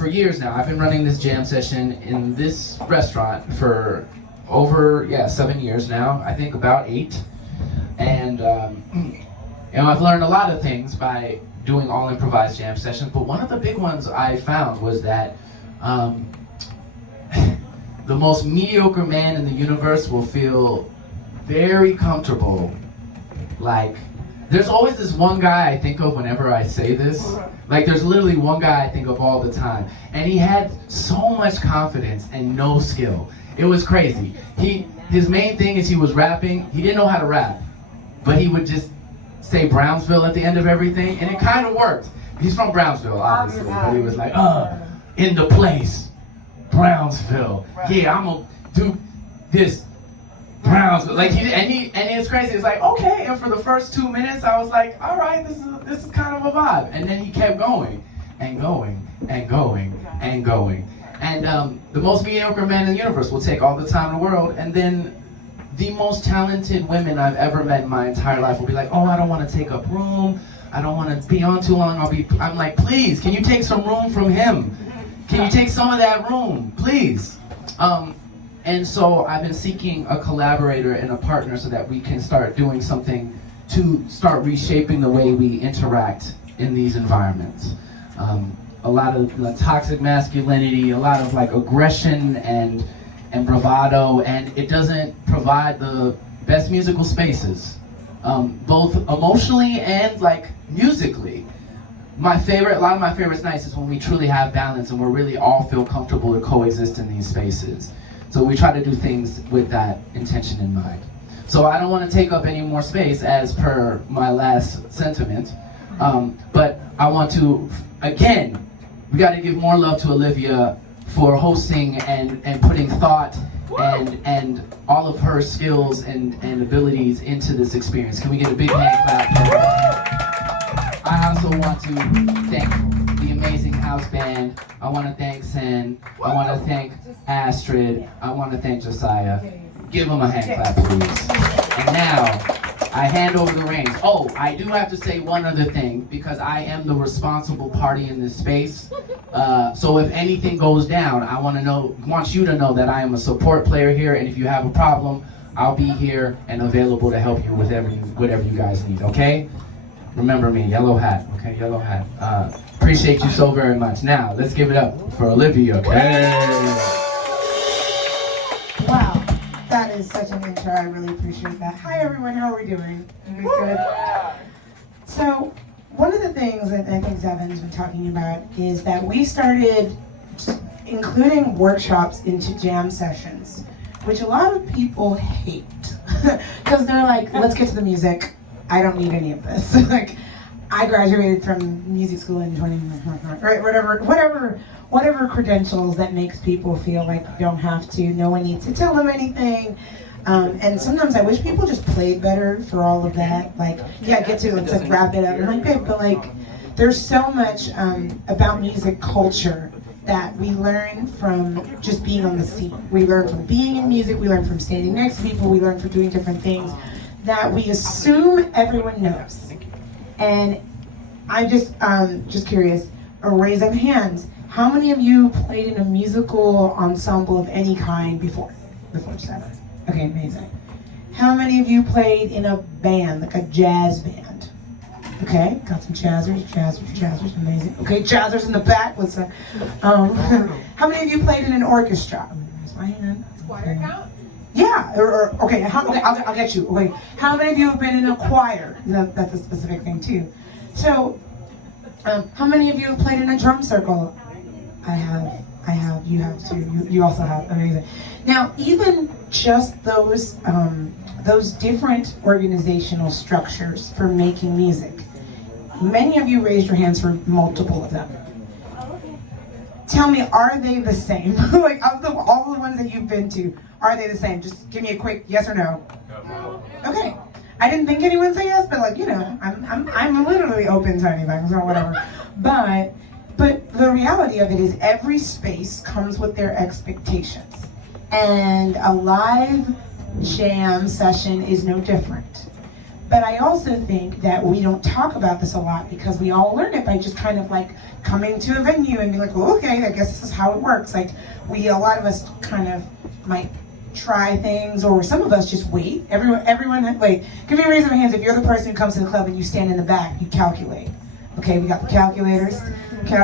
for years now, I've been running this jam session in this restaurant for over 7 years now. I think about 8. And I've learned a lot of things by doing all improvised jam sessions. But one of the big ones I found was that the most mediocre man in the universe will feel very comfortable. Like, there's always this one guy I think of whenever I say this. Like, there's literally one guy I think of all the time. And he had so much confidence and no skill. It was crazy. His main thing is he was rapping. He didn't know how to rap, but he would just say Brownsville at the end of everything, and it kind of worked. He's from Brownsville, obviously, but he was like, in the place, Brownsville. Yeah, I'm gonna do this, Brownsville. Like, and it's crazy. It's like, okay. And for the first 2 minutes, I was like, all right, this is kind of a vibe. And then he kept going and going and going and going. And the most mediocre man in the universe will take all the time in the world, and then the most talented women I've ever met in my entire life will be like, oh, I don't want to take up room. I don't want to be on too long. I'm like, please, can you take some room from him? Can you take some of that room, please? And so I've been seeking a collaborator and a partner so that we can start doing something to start reshaping the way we interact in these environments. A lot of toxic masculinity, a lot of like aggression and bravado, and it doesn't provide the best musical spaces, both emotionally and like musically. A lot of my favorite nights is when we truly have balance and we really all feel comfortable to coexist in these spaces. So we try to do things with that intention in mind. So I don't want to take up any more space as per my last sentiment, but I want to, again, we got to give more love to Olivia for hosting and putting thought and all of her skills and abilities into this experience. Can we get a big hand clap for her? I also want to thank the amazing house band. I want to thank Sen. I want to thank Astrid. I want to thank Josiah. Give them a hand clap, please. And now, I hand over the reins. Oh, I do have to say one other thing, because I am the responsible party in this space. So if anything goes down, I want you to know that I am a support player here, and if you have a problem, I'll be here and available to help you with whatever you guys need, okay? Remember me, yellow hat, okay, yellow hat. Appreciate you so very much. Now, let's give it up for Olivia, okay? Wow. That is such an intro. I really appreciate that. Hi, everyone. How are we doing? You guys good? So, one of the things that I think Zevin's been talking about is that we started including workshops into jam sessions, which a lot of people hate because they're like, let's get to the music. I don't need any of this. Like, I graduated from music school in 20, right? Whatever credentials that makes people feel like you don't have to. No one needs to tell them anything. And sometimes I wish people just played better for all of that. Like, yeah, let's like wrap it up. I'm like, babe, but like, there's so much about music culture that we learn from just being on the scene. We learn from being in music. We learn from standing next to people. We learn from doing different things that we assume everyone knows. And I'm just curious, a raise of hands. How many of you played in a musical ensemble of any kind before Sabbath? Okay, amazing. How many of you played in a band, like a jazz band? Okay, got some jazzers, amazing. Okay, jazzers in the back. What's that? How many of you played in an orchestra? Raise my hand. Choir count? Yeah, okay, I'll get you. Okay, how many of you have been in a choir? That's a specific thing too. So, how many of you have played in a drum circle? I have, you have too. You also have, amazing. Now, even just those different organizational structures for making music, many of you raised your hands for multiple of them. Tell me, are they the same? Like, all the ones that you've been to, are they the same? Just give me a quick yes or no. No. Okay. I didn't think anyone would say yes, but like, you know, I'm literally open to anything, so whatever. But the reality of it is every space comes with their expectations. And a live jam session is no different. But I also think that we don't talk about this a lot because we all learn it by just kind of like coming to a venue and being like, well, okay, I guess this is how it works. Like a lot of us kind of might try things, or some of us just wait. Everyone, wait. Give me a raise of hands if you're the person who comes to the club and you stand in the back, you calculate. Okay, we got the calculators. Okay,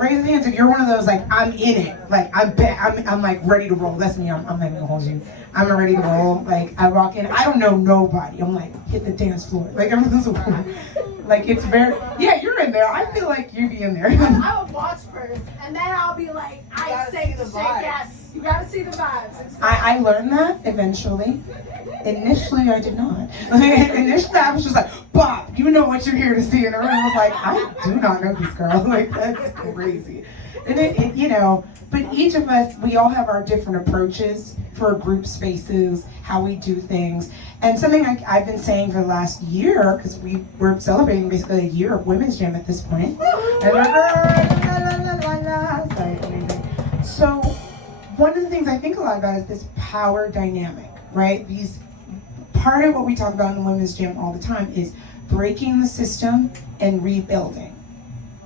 raise of hands if you're one of those like I'm in it, like I'm like ready to roll. That's me. I'm not even gonna hold you. I'm ready to roll. Like I walk in, I don't know nobody. I'm like hit the dance floor. Like everyone's like it's very you're in there. I feel like you'd be in there. I would watch first, and then I'll be like, I say the shake yes. You gotta see the vibes. I learned that eventually. Initially, I did not. Initially, I was just like, Bob, you know what you're here to see. And everyone was like, I do not know this girl. Like, that's crazy. And it you know, but each of us, we all have our different approaches for group spaces, how we do things. And something I've been saying for the last year, because we're celebrating basically a year of Women's Jam at this point. Sorry, amazing. So, one of the things I think a lot about is this power dynamic, right? Part of what we talk about in the Women's Gym all the time is breaking the system and rebuilding,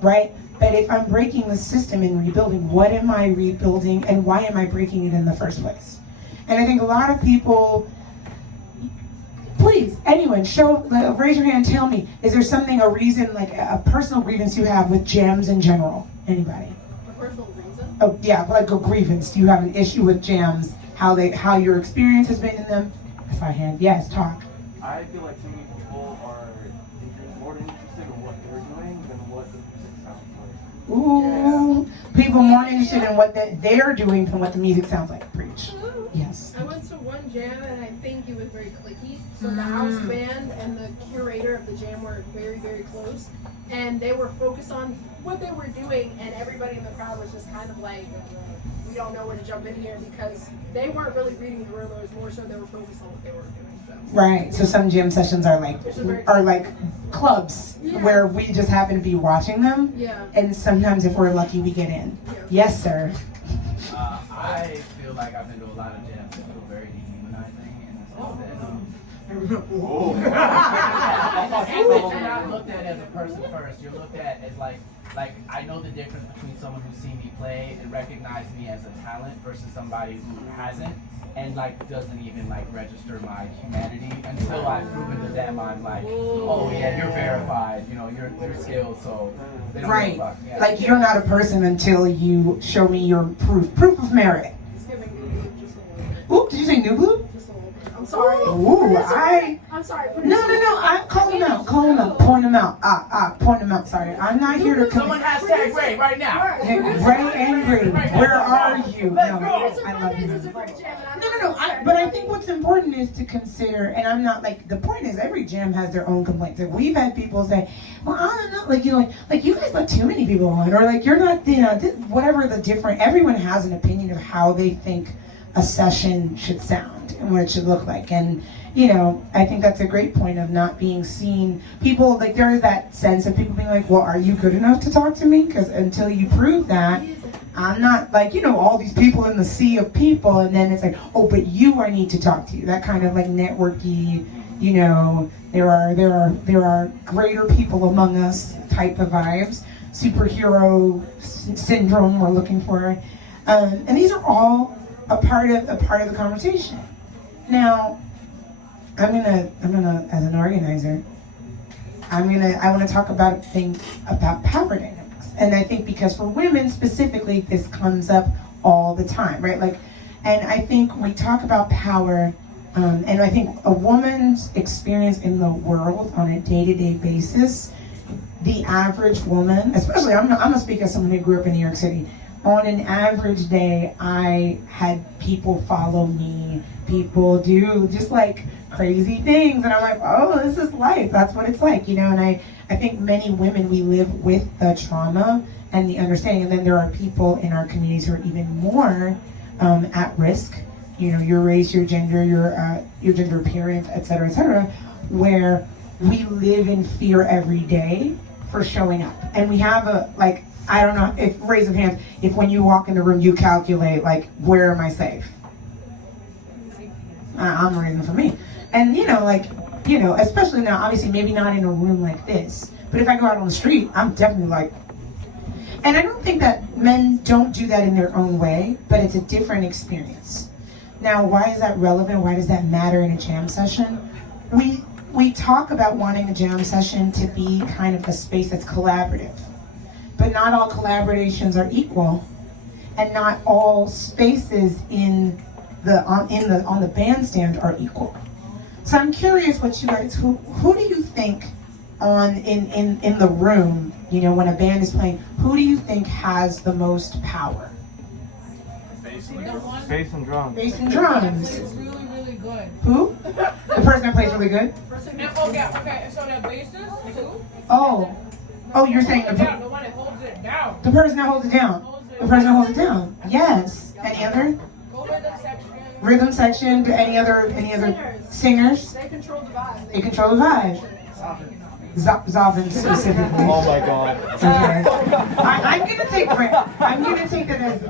right? But if I'm breaking the system and rebuilding, what am I rebuilding and why am I breaking it in the first place? And I think a lot of people, please, anyone, raise your hand, tell me, is there something, a reason, like a personal grievance you have with jams in general? Anybody? A personal reason? Oh, yeah, like a grievance. Do you have an issue with jams? How your experience has been in them? I saw a hand. Yes, talk. I feel like too many people are more interested in what they're doing than what the music sounds like. Ooh, people more interested in what they're doing than what the music sounds like. Preach. Yes. I went to one jam and I think it was very cliquey. So the house band and the curator of the jam were very, very close. And they were focused on what they were doing, and everybody in the crowd was just kind of like, we don't know where to jump in here, because they weren't really reading the room. It was more so they were focused on what they were doing. So. Right. So some jam sessions are like clubs where we just happen to be watching them. Yeah. And sometimes if we're lucky, we get in. Yeah. Yes, sir. I feel like I've been to a lot of jams that feel very dehumanizing, and it's all that. You're not looked at as a person first. You're looked at as like I know the difference between someone who's seen me play and recognized me as a talent versus somebody who hasn't and like doesn't even like register my humanity until I've proven to them I'm like, oh yeah, you're verified, you know, you're skilled, so they don't Right. give a fuck. Yeah. Like you're not a person until you show me your proof of merit. It's giving me just a little bit. Oop, did you say new blue? Just a little bit. I'm sorry. Ooh, I'm sorry. No, call him out, point him out, point him out, sorry. I'm not here to Someone hashtag Ray right now. Hey, Ray Angry, where are you? No, I love you. It's a great jam. No, but I think what's important is to consider, and I'm not like, the point is every jam has their own complaints. Like we've had people say, well, I don't know, like, you know, like you guys let too many people on, or like you're not, you know, whatever the different, everyone has an opinion of how they think a session should sound and what it should look like. And, you know, I think that's a great point of not being seen. People, like, there is that sense of people being like, well, are you good enough to talk to me? Because until you prove that, I'm not, like, you know, all these people in the sea of people, and then it's like, oh, but I need to talk to you. That kind of like networky, you know, there are greater people among us type of vibes, superhero syndrome we're looking for, and these are all a part of the conversation. Now, I'm gonna as an organizer, I want to talk about things about power dynamics, and I think because for women specifically, this comes up all the time, right? Like, and I think we talk about power, and I think a woman's experience in the world on a day-to-day basis, the average woman, especially I'm gonna speak as someone who grew up in New York City. On an average day, I had people follow me, people do just like crazy things, and I'm like, oh, this is life, that's what it's like, you know. And I think many women, we live with the trauma and the understanding, and then there are people in our communities who are even more at risk, you know, your race, your gender, your gender appearance, et cetera, where we live in fear every day for showing up. And we have I don't know, if raise of hands, if when you walk in the room you calculate, like, where am I safe? I'm raising for me. And especially now, obviously maybe not in a room like this, but if I go out on the street, I'm definitely like, and I don't think that men don't do that in their own way, but it's a different experience. Now, why is that relevant? Why does that matter in a jam session? We talk about wanting a jam session to be kind of a space that's collaborative, but not all collaborations are equal, and not all spaces on the bandstand are equal. So I'm curious what you guys, who do you think in the room, when a band is playing, who do you think has the most power? Bass and drums. Bass and drums. It's really, really good. Who? The person that plays really good? Okay, so the bassist too? Oh, you're saying The one that holds it down. the person that holds it down. The person that holds it down. Yes. Any other? Go with the section. Rhythm section? Any other singers? They control the vibe. They control the vibe. Zavin specifically. Oh my god. Okay. I'm gonna take that as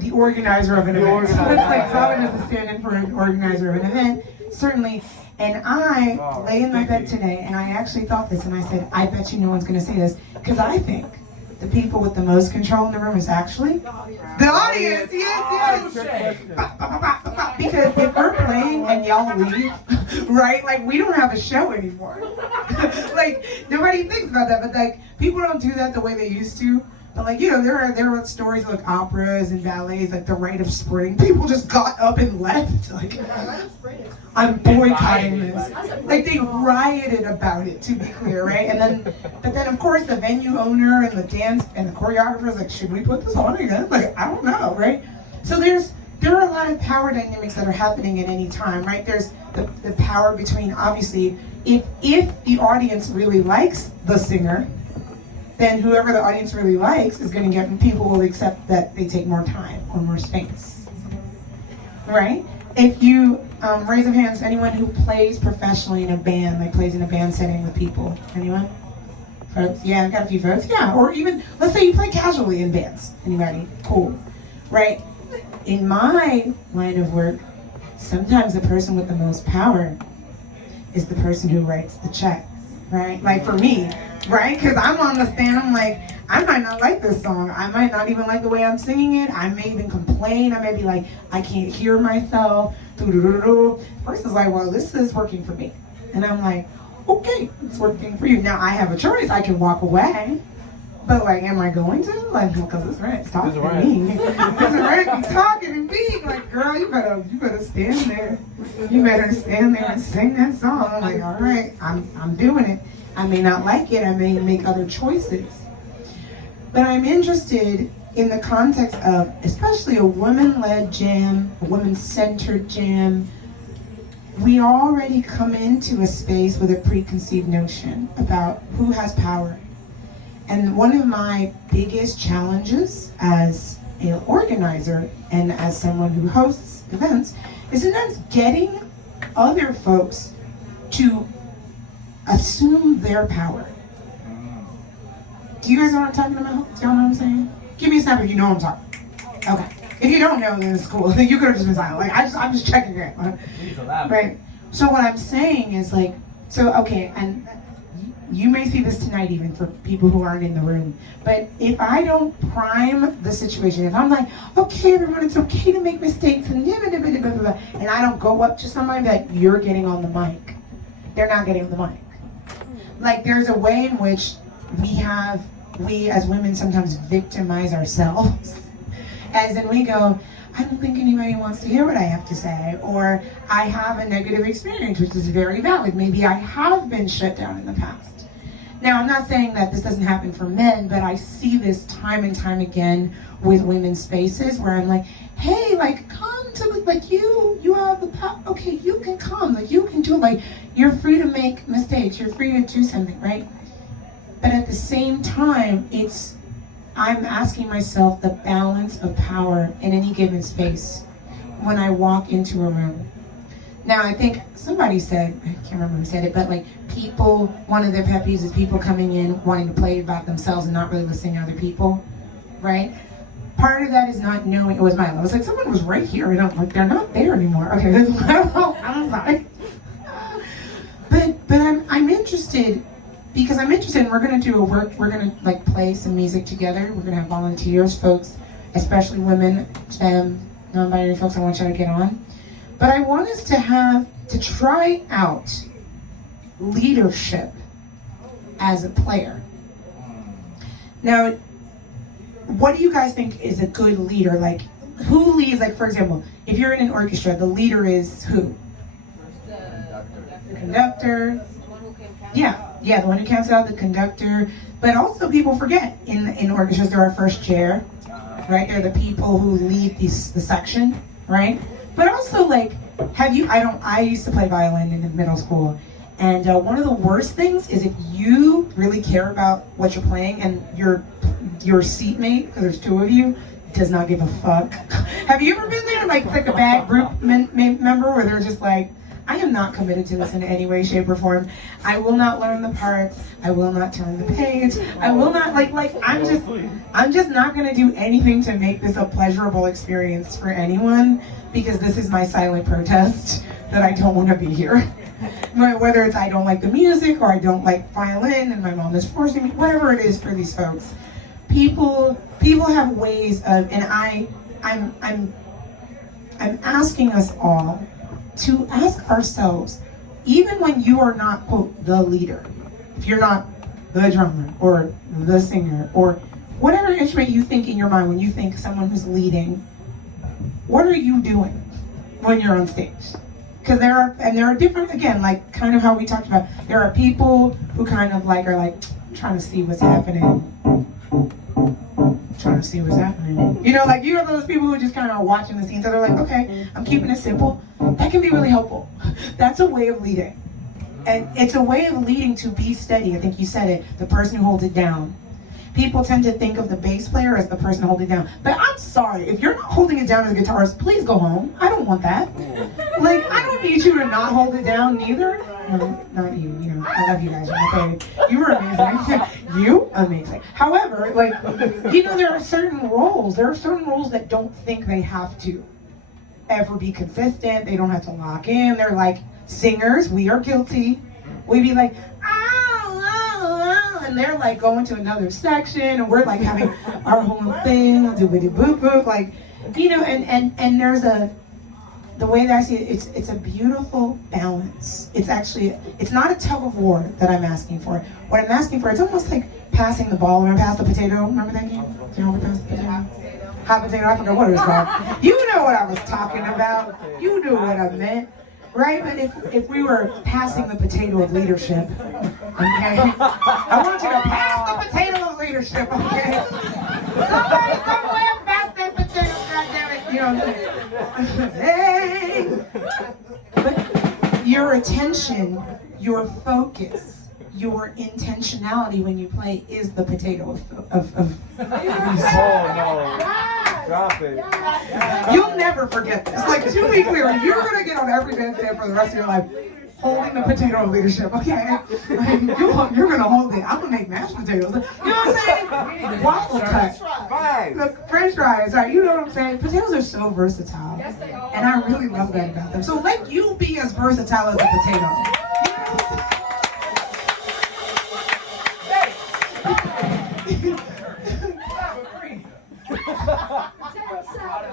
the organizer of an event. So it's like Zavin is a stand-in for an organizer of an event, certainly. And I lay in my bed today, and I actually thought this, and I said, I bet you no one's gonna say this, because I think the people with the most control in the room is actually the audience. Yes. Because if we're playing and y'all leave, right? Like, we don't have a show anymore. Like, nobody thinks about that, but like, people don't do that the way they used to. But like, there are stories like operas and ballets, like the Rite of Spring. People just got up and left. Like, I'm boycotting this. Like, they rioted about it, to be clear, right? But then of course the venue owner and the dance and the choreographer is like, should we put this on again? Like, I don't know, right? So there are a lot of power dynamics that are happening at any time, right? There's the power between, obviously, if the audience really likes the singer, then whoever the audience really likes is going to get, people will accept that they take more time or more space, right? If you raise of hands, anyone who plays professionally in a band, like plays in a band setting with people, anyone? Folks? Yeah, I've got a few folks. Yeah, or even, let's say you play casually in bands. Anybody? Cool, right? In my line of work, sometimes the person with the most power is the person who writes the check, right? Like for me, right? Because I'm on the stand, I'm like, I might not like this song. I might not even like the way I'm singing it. I may even complain. I may be like, I can't hear myself. The person's like, well, this is working for me. And I'm like, okay, it's working for you. Now I have a choice. I can walk away. But like, am I going to? Like, because this Rent's talking to me. Because Rent is talking to me. Like, girl, you better stand there. You better stand there and sing that song. I'm like, all right, I'm doing it. I may not like it. I may make other choices. But I'm interested in the context of, especially a women-led jam, a women-centered jam. We already come into a space with a preconceived notion about who has power. And one of my biggest challenges as an organizer and as someone who hosts events is sometimes getting other folks to assume their power. Do you guys know what I'm talking about? Do y'all know what I'm saying? Give me a snap if you know what I'm talking. Okay. If you don't know, then it's cool. Then you could have just been silent. Like, I'm just checking it. Right. So what I'm saying is like, okay, and you may see this tonight even for people who aren't in the room, but if I don't prime the situation, if I'm like, okay, everyone, it's okay to make mistakes, and I don't go up to somebody that you're getting on the mic, they're not getting on the mic. Like, there's a way in which we as women sometimes victimize ourselves, as in we go, I don't think anybody wants to hear what I have to say, or I have a negative experience, which is very valid. Maybe I have been shut down in the past. Now, I'm not saying that this doesn't happen for men, but I see this time and time again with women's spaces where I'm like, hey, like, come to, like, you have the power, okay, you can come, like, you can do it, like, you're free to make mistakes, you're free to do something, right? But at the same time, I'm asking myself the balance of power in any given space when I walk into a room. Now, I think somebody said, I can't remember who said it, but like people, one of their pet peeves is people coming in wanting to play about themselves and not really listening to other people, right? Part of that is not knowing, it was Milo. I was like, someone was right here, and I'm like, they're not there anymore. Okay, this is Milo, I'm sorry. But I'm interested because I'm interested, and we're gonna do we're gonna like play some music together. We're gonna have volunteers, folks, especially women, STEM, non-binary folks. I want you to get on. But I want us to try out leadership as a player. Now, what do you guys think is a good leader? Like, who leads? Like, for example, if you're in an orchestra, the leader is who? The conductor. Yeah, the one who counts out, the conductor. But also, people forget in orchestras there are first chair, right? They're the people who lead the section, right? But also, like, I used to play violin in middle school, and one of the worst things is if you really care about what you're playing and your seatmate, because there's two of you, does not give a fuck. Have you ever been there? Like, it's like a bad group member where they're just like, I am not committed to this in any way, shape, or form. I will not learn the parts. I will not turn the page. I will not I'm just not gonna do anything to make this a pleasurable experience for anyone, because this is my silent protest that I don't want to be here. Whether it's I don't like the music or I don't like violin and my mom is forcing me, whatever it is for these folks. People have ways of, and I'm asking us all to ask ourselves, even when you are not, quote, the leader, if you're not the drummer or the singer or whatever instrument you think in your mind when you think someone who's leading, what are you doing when you're on stage? Because there are different, again, like kind of how we talked about, there are people who kind of like are like, I'm trying to see what's happening. Trying to see what's happening. You know, like, you know those people who just kind of are watching the scenes, so they're like, okay, I'm keeping it simple. That can be really helpful. That's a way of leading. And it's a way of leading to be steady. I think you said it, the person who holds it down. People tend to think of the bass player as the person holding it down. But I'm sorry, if you're not holding it down as a guitarist, please go home. I don't want that. Like, I don't need you to not hold it down neither. No, not you. You know, I love you guys. Okay, you were amazing. You amazing. However, like, you know, there are certain roles. There are certain roles that don't think they have to ever be consistent. They don't have to lock in. They're like singers. We are guilty. We be like, and they're like going to another section, and we're like having our whole thing, doobity boop boop, like, you know, and there's the way that I see it, it's a beautiful balance. It's not a tug of war that I'm asking for. What I'm asking for, it's almost like passing the ball. Remember, pass the potato? Remember that game? You know, pass the potato? Hot potato, I forgot what it was called. You know what I was talking about. You knew what I meant. Right? But if we were passing the potato of leadership, okay? I want you to pass the potato of leadership, okay? Somebody somewhere pass that potato, goddammit. You know, hey! But your attention, your focus, your intentionality when you play is the potato of Oh no. Drop it. You'll never forget this. Like, 2 weeks later, you're gonna get on every dance stand for the rest of your life, holding the potato of leadership. Okay, like, you're gonna hold it. I'm gonna make mashed potatoes. You know what I'm saying? Waffle cut, the French fries. Right? You know what I'm saying? Potatoes are so versatile, Yes, they are. and I really love that about them. So let you be as versatile as a potato. You know what I'm saying?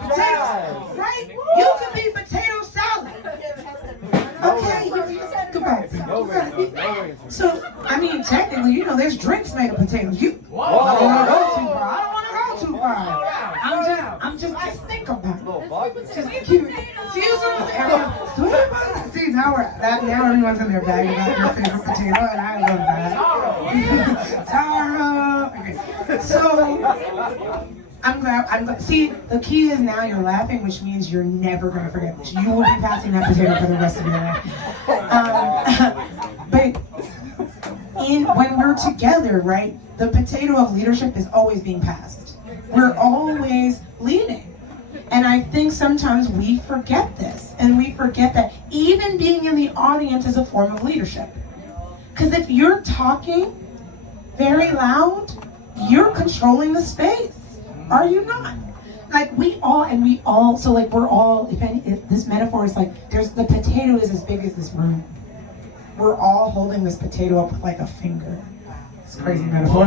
Potatoes, right? You can be potato salad. Okay, goodbye. So, I mean, technically, you know, there's drinks made of potatoes. I don't want to go too far. I'm just think about it. Just keep it. See what I'm saying? See, now everyone's in their bag about their favorite potato, and I love that. Tara. Okay. So, I'm glad. See, the key is now you're laughing, which means you're never going to forget this. You will be passing that potato for the rest of your life. But when we're together, right, the potato of leadership is always being passed. We're always leading. And I think sometimes we forget this. And we forget that even being in the audience is a form of leadership. Because if you're talking very loud, you're controlling the space. Are you not? Like, so like we're all, if this metaphor is like, the potato is as big as this room. we're all holding this potato up with like a finger. It's a crazy metaphor.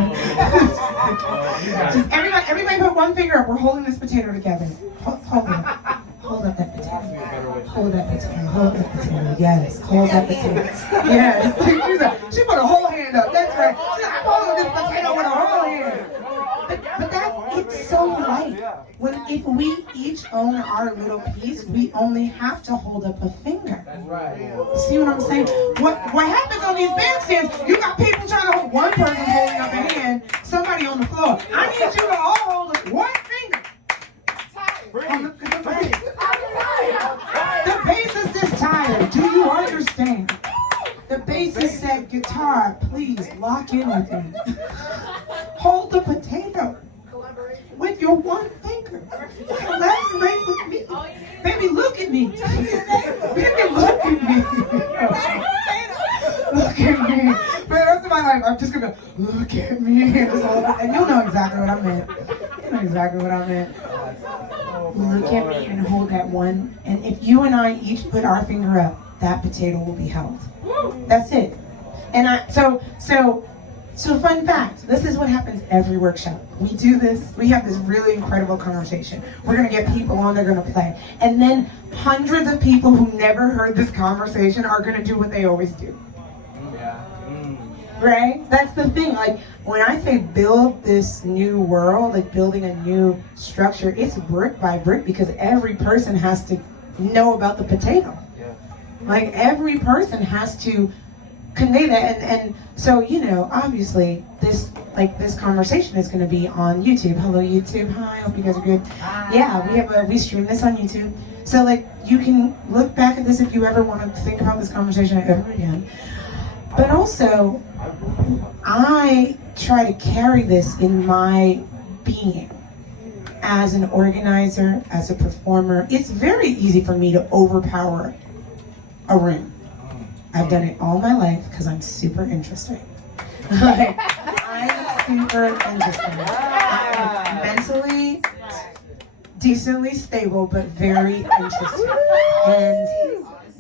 Just everybody put one finger up. We're holding this potato together. Hold it. Hold up that potato. Hold that potato. Hold that potato. Yes. Hold that potato. Yes. She put a whole hand up. That's right. She's like, I'm holding this potato with a whole hand. But that's, it's so light. When if we each own our little piece, we only have to hold up a finger. That's right. See what I'm saying? What happens on these bandstands, you got people trying to hold, one person holding up a hand, somebody on the floor. I need you to all hold up one finger. The bassist is tired. Do you understand? The bassist said, guitar, please lock in with me. Hold the potato with your one finger. Collaborate with me. Baby, look at me. Baby, look at me. Look at me. For the rest of my life, I'm just gonna look at me. And you'll know exactly what I meant. You know exactly what I meant. Look at me and hold that one. And if you and I each put our finger up, that potato will be held. That's it. And so fun fact, this is what happens every workshop. We do this, we have this really incredible conversation. We're gonna get people on, they're gonna play. And then hundreds of people who never heard this conversation are gonna do what they always do. Yeah. Right? That's the thing. Like, when I say build this new world, like building a new structure, it's brick by brick because every person has to know about the potato. Yeah. Like, every person has to convey that. And so, you know, obviously, this conversation is going to be on YouTube. Hello, YouTube. Hi, hope you guys are good. Yeah, we stream this on YouTube. So, like, you can look back at this if you ever want to think about this conversation ever again. But also, I try to carry this in my being as an organizer, as a performer. It's very easy for me to overpower a room. I've done it all my life because I'm super interesting. I'm super interesting. I'm mentally, decently stable, but very interesting. And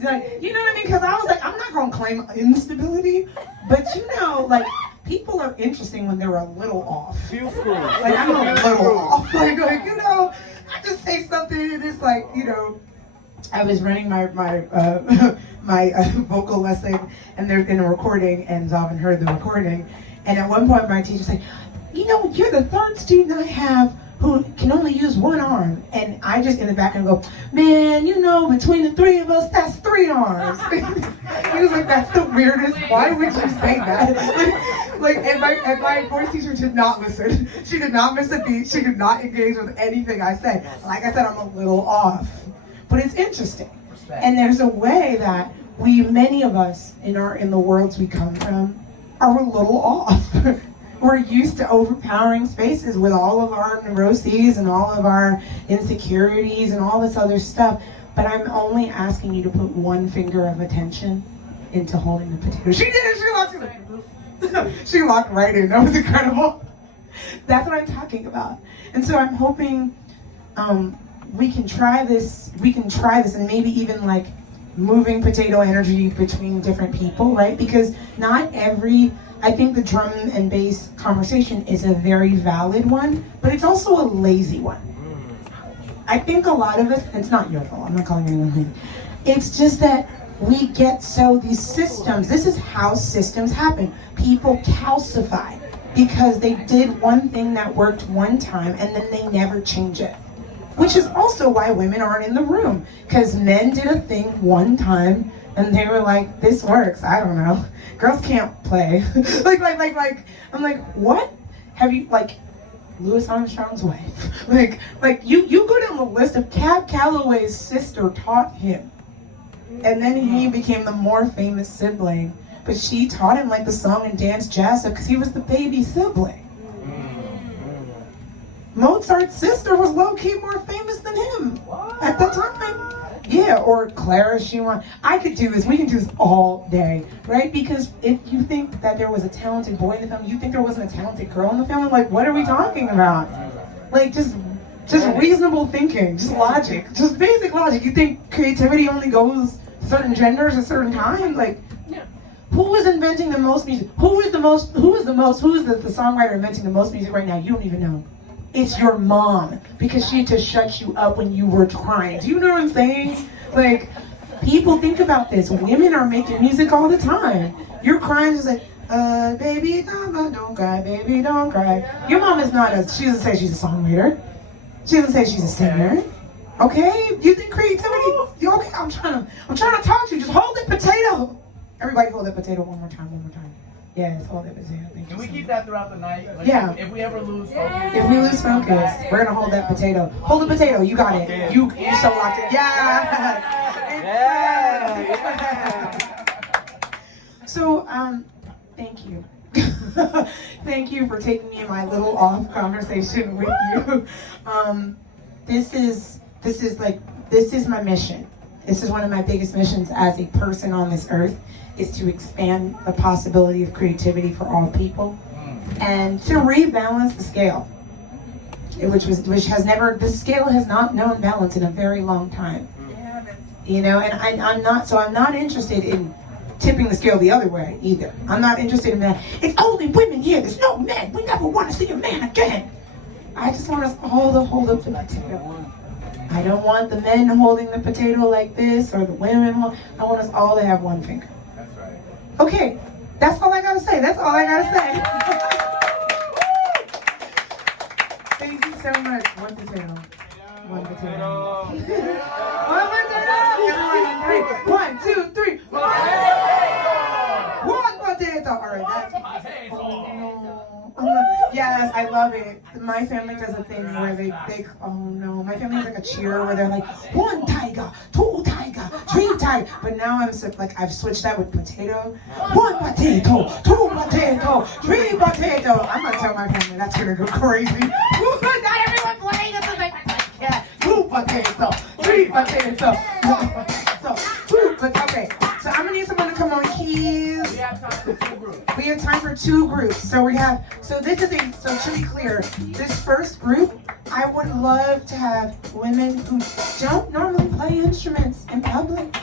like, you know what I mean? Because I was like, I'm not gonna claim instability, but you know, like, people are interesting when they're a little off. Like, I'm a little off. Like, you know, I just say something and it's like, you know, I was running my vocal lesson, and there's been a recording, and Zalvin heard the recording, and at one point my teacher said, you know, you're the third student I have who can only use one arm. And I just in the back and go, man, you know, between the three of us, that's 3 arms. He was like, that's the weirdest, why would you say that? And my voice teacher did not listen. She did not miss a beat. She did not engage with anything I said. Like I said, I'm a little off. But it's interesting. And there's a way that many of us in the worlds we come from, are a little off. We're used to overpowering spaces with all of our neuroses and all of our insecurities and all this other stuff. But I'm only asking you to put one finger of attention into holding the potato. She did it. She locked right in. That was incredible. That's what I'm talking about. And so I'm hoping we can try this and maybe even like moving potato energy between different people, right? Because I think the drum and bass conversation is a very valid one, but it's also a lazy one. I think a lot of us, it's not your fault, I'm not calling anyone lazy. It's just that we get these systems, this is how systems happen. People calcify because they did one thing that worked one time and then they never change it. Which is also why women aren't in the room, because men did a thing one time and they were like, this works, I don't know. Girls can't play. like, I'm like, what? Have you, like, Louis Armstrong's wife? Like you go down the list of Cab Calloway's sister taught him. And then he became the more famous sibling. But she taught him, like, the song and dance jazz because he was the baby sibling. Mozart's sister was low-key more famous than him at the time. Yeah, or Clara Schumann. We can do this all day, right? Because if you think that there was a talented boy in the family, you think there wasn't a talented girl in the family, like, what are we talking about? Like, just reasonable thinking, just logic, just basic logic. You think creativity only goes certain genders at certain times? Like, Who is inventing the most music? Who is the songwriter inventing the most music right now? You don't even know. It's your mom, because she had to shut you up when you were crying. Do you know what I'm saying? Like, people think about this. Women are making music all the time. You're crying, just like, baby, don't cry, baby, don't cry. Your mom is not she doesn't say she's a songwriter. She doesn't say she's a singer. Okay? You think creativity, you okay? I'm trying to talk to you. Just hold that potato. Everybody hold that potato one more time. Yes, hold that potato. Thank you. Can we so keep much. that throughout the night? Like, Yeah. If we ever lose focus. If we lose focus, we're gonna hold that potato. Hold the potato. You got it. Okay. You so locked in. Yeah. So thank you. Thank you for taking me in my little off conversation with you. This is my mission. This is one of my biggest missions as a person on this earth, is to expand the possibility of creativity for all people and to rebalance the scale, the scale has not known balance in a very long time. You know, and I'm not interested in tipping the scale the other way either. I'm not interested in that. It's only women here. There's no men. We never want to see a man again. I just want us all to hold up the potato. I don't want the men holding the potato like this or the women. I want us all to have one finger. That's right. Okay, that's all I gotta say. That's all I gotta say. Thank you so much. One potato. One potato. One potato. Everybody, 1, 2, 3. One potato. All right, that's yes, I love it. My family does a thing where they oh no, my family has like a cheer where they're like 1 tiger, 2 tiger, 3 tiger. But now I've switched that with potato. 1 potato, 2 potato, 3 potato. I'm gonna tell my family that's gonna go crazy. Not everyone playing this is like yeah. 2 potato, 3 potato, 1 potato, 2 potato. Okay, so I'm gonna need someone to come on keys. We have time for 2 groups. We have time for 2 groups. So this is to be clear, this first group, I would love to have women who don't normally play instruments in public.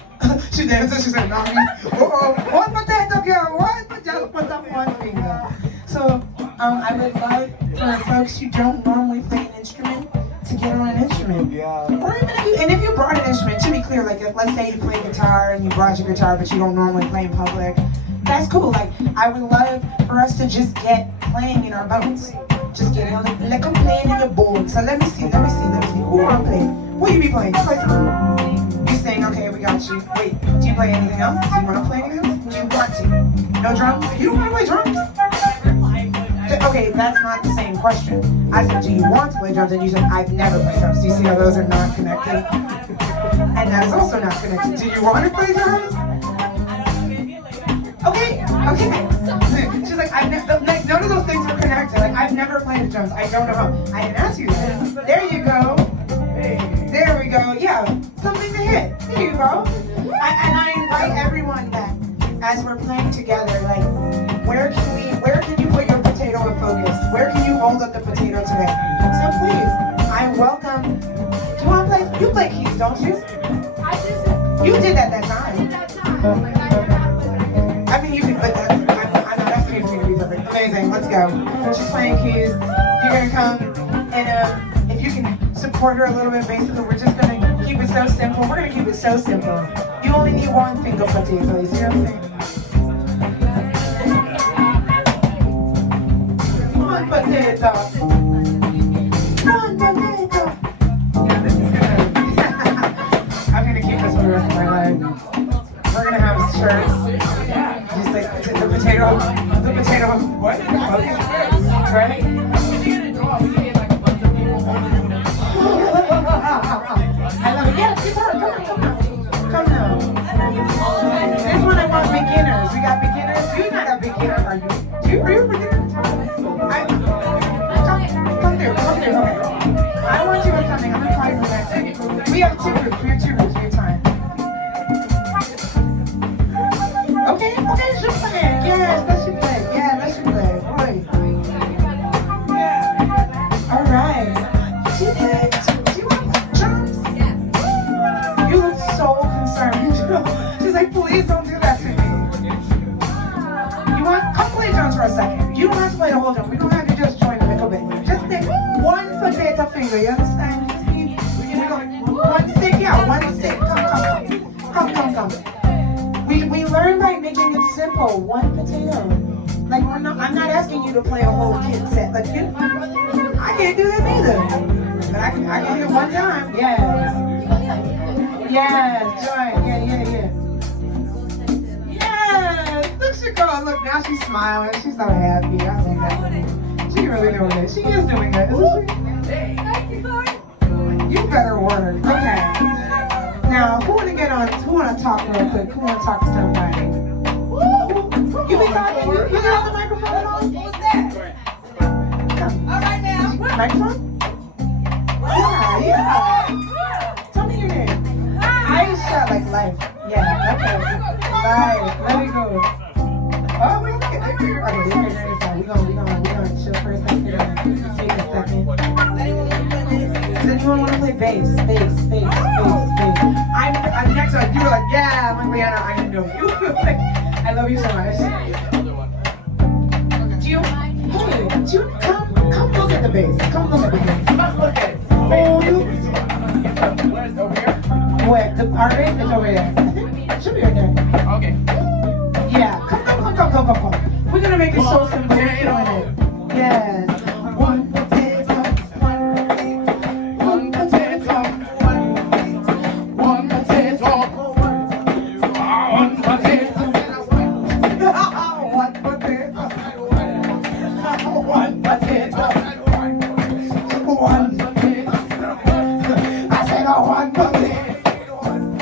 She dances, she said, no, one potato girl, one potato, put up one finger. So I would love for folks who don't normally play an instrument to get on an instrument. Yeah. Or even if you brought an instrument, to be clear, like let's say you play guitar and you brought your guitar but you don't normally play in public, that's cool. Like I would love for us to just get playing in our boats. Just get on it, like I'm playing in your boat. So let me see. Who wanna play? What you be playing? You play something? You sing, okay, we got you. Wait, do you play anything else? Do you wanna play anything else? Do you want to? No drums? You don't wanna play drums? Okay, that's not the same question. I said, do you want to play drums? And you said, I've never played drums. Do you see how those are not connected? And that is also not connected. Do you want to play drums? Okay. She's like, none of those things are connected. Like, I've never played the drums. I don't know how. I didn't ask you that. There you go. There we go. Yeah, something to hit. There you go. And I invite everyone that as we're playing together, like, where can you put your potato in focus? Where can you hold up the potato today? So please, I welcome. Do you want to play? You play keys, don't you? You did that time. I mean, you can, but I'm not asking you for me to be perfect. Amazing, let's go. She's playing keys. You're gonna come, and if you can support her a little bit, basically, we're just gonna keep it so simple. We're gonna keep it so simple. You only need 1 finger potato, you see what I'm saying? 1 potato. 1 potato. Yeah, this is gonna, I'm gonna keep this for the rest of my life. We're gonna have shirts. Just like the potato, what? Okay. Right? I love it. Yes, guitar, come now. This one I want beginners. We got beginners. You're not a beginner, are you? Are you a beginner? Come through. Okay. I want you to something. I'm gonna call you for next thing. We have 2 groups. We have time. Okay, let's just play. Yes, let's just play. Boy. All right. Do you want drums? Yes. You look so concerned. She's like, please don't do that to me. lift a finger. You understand? Just need, we go, one stick, yeah, one stick. Come. We learn by making it simple. One potato. Like I'm not asking you to play a whole kid set. Like you, I can't do that either. But I can do it one time. Yes. Yes, joy. Yeah. Yes. Look, she go. Look, now she's smiling. She's so happy. I see that. She really doing it. She is doing it, isn't she? You better work. Okay. Now, who wanna talk real quick? Who wanna talk to somebody? You be talking? You got the microphone on? Who's that? Come. All right now. Microphone? Yeah. Tell me your name. Aisha, like life. Yeah, okay. Life. Let me go. Oh, we can get there. Okay, we gonna chill for a second. Take a second. Does anyone want to play bass? I'm next to you. Were like, yeah, I'm like, Rihanna, I know you. Like, I love you so much. Do you come look at the bass? Come look at the bass. Come look at it. Oh, you. Where's over here? Where? The artist is over there. I think it should be right there. Okay. Yeah. Come. We're gonna make it so simple. We're doing it. Yes. One potato. One potato. One potato. One potato. One potato. One potato. I said one potato. One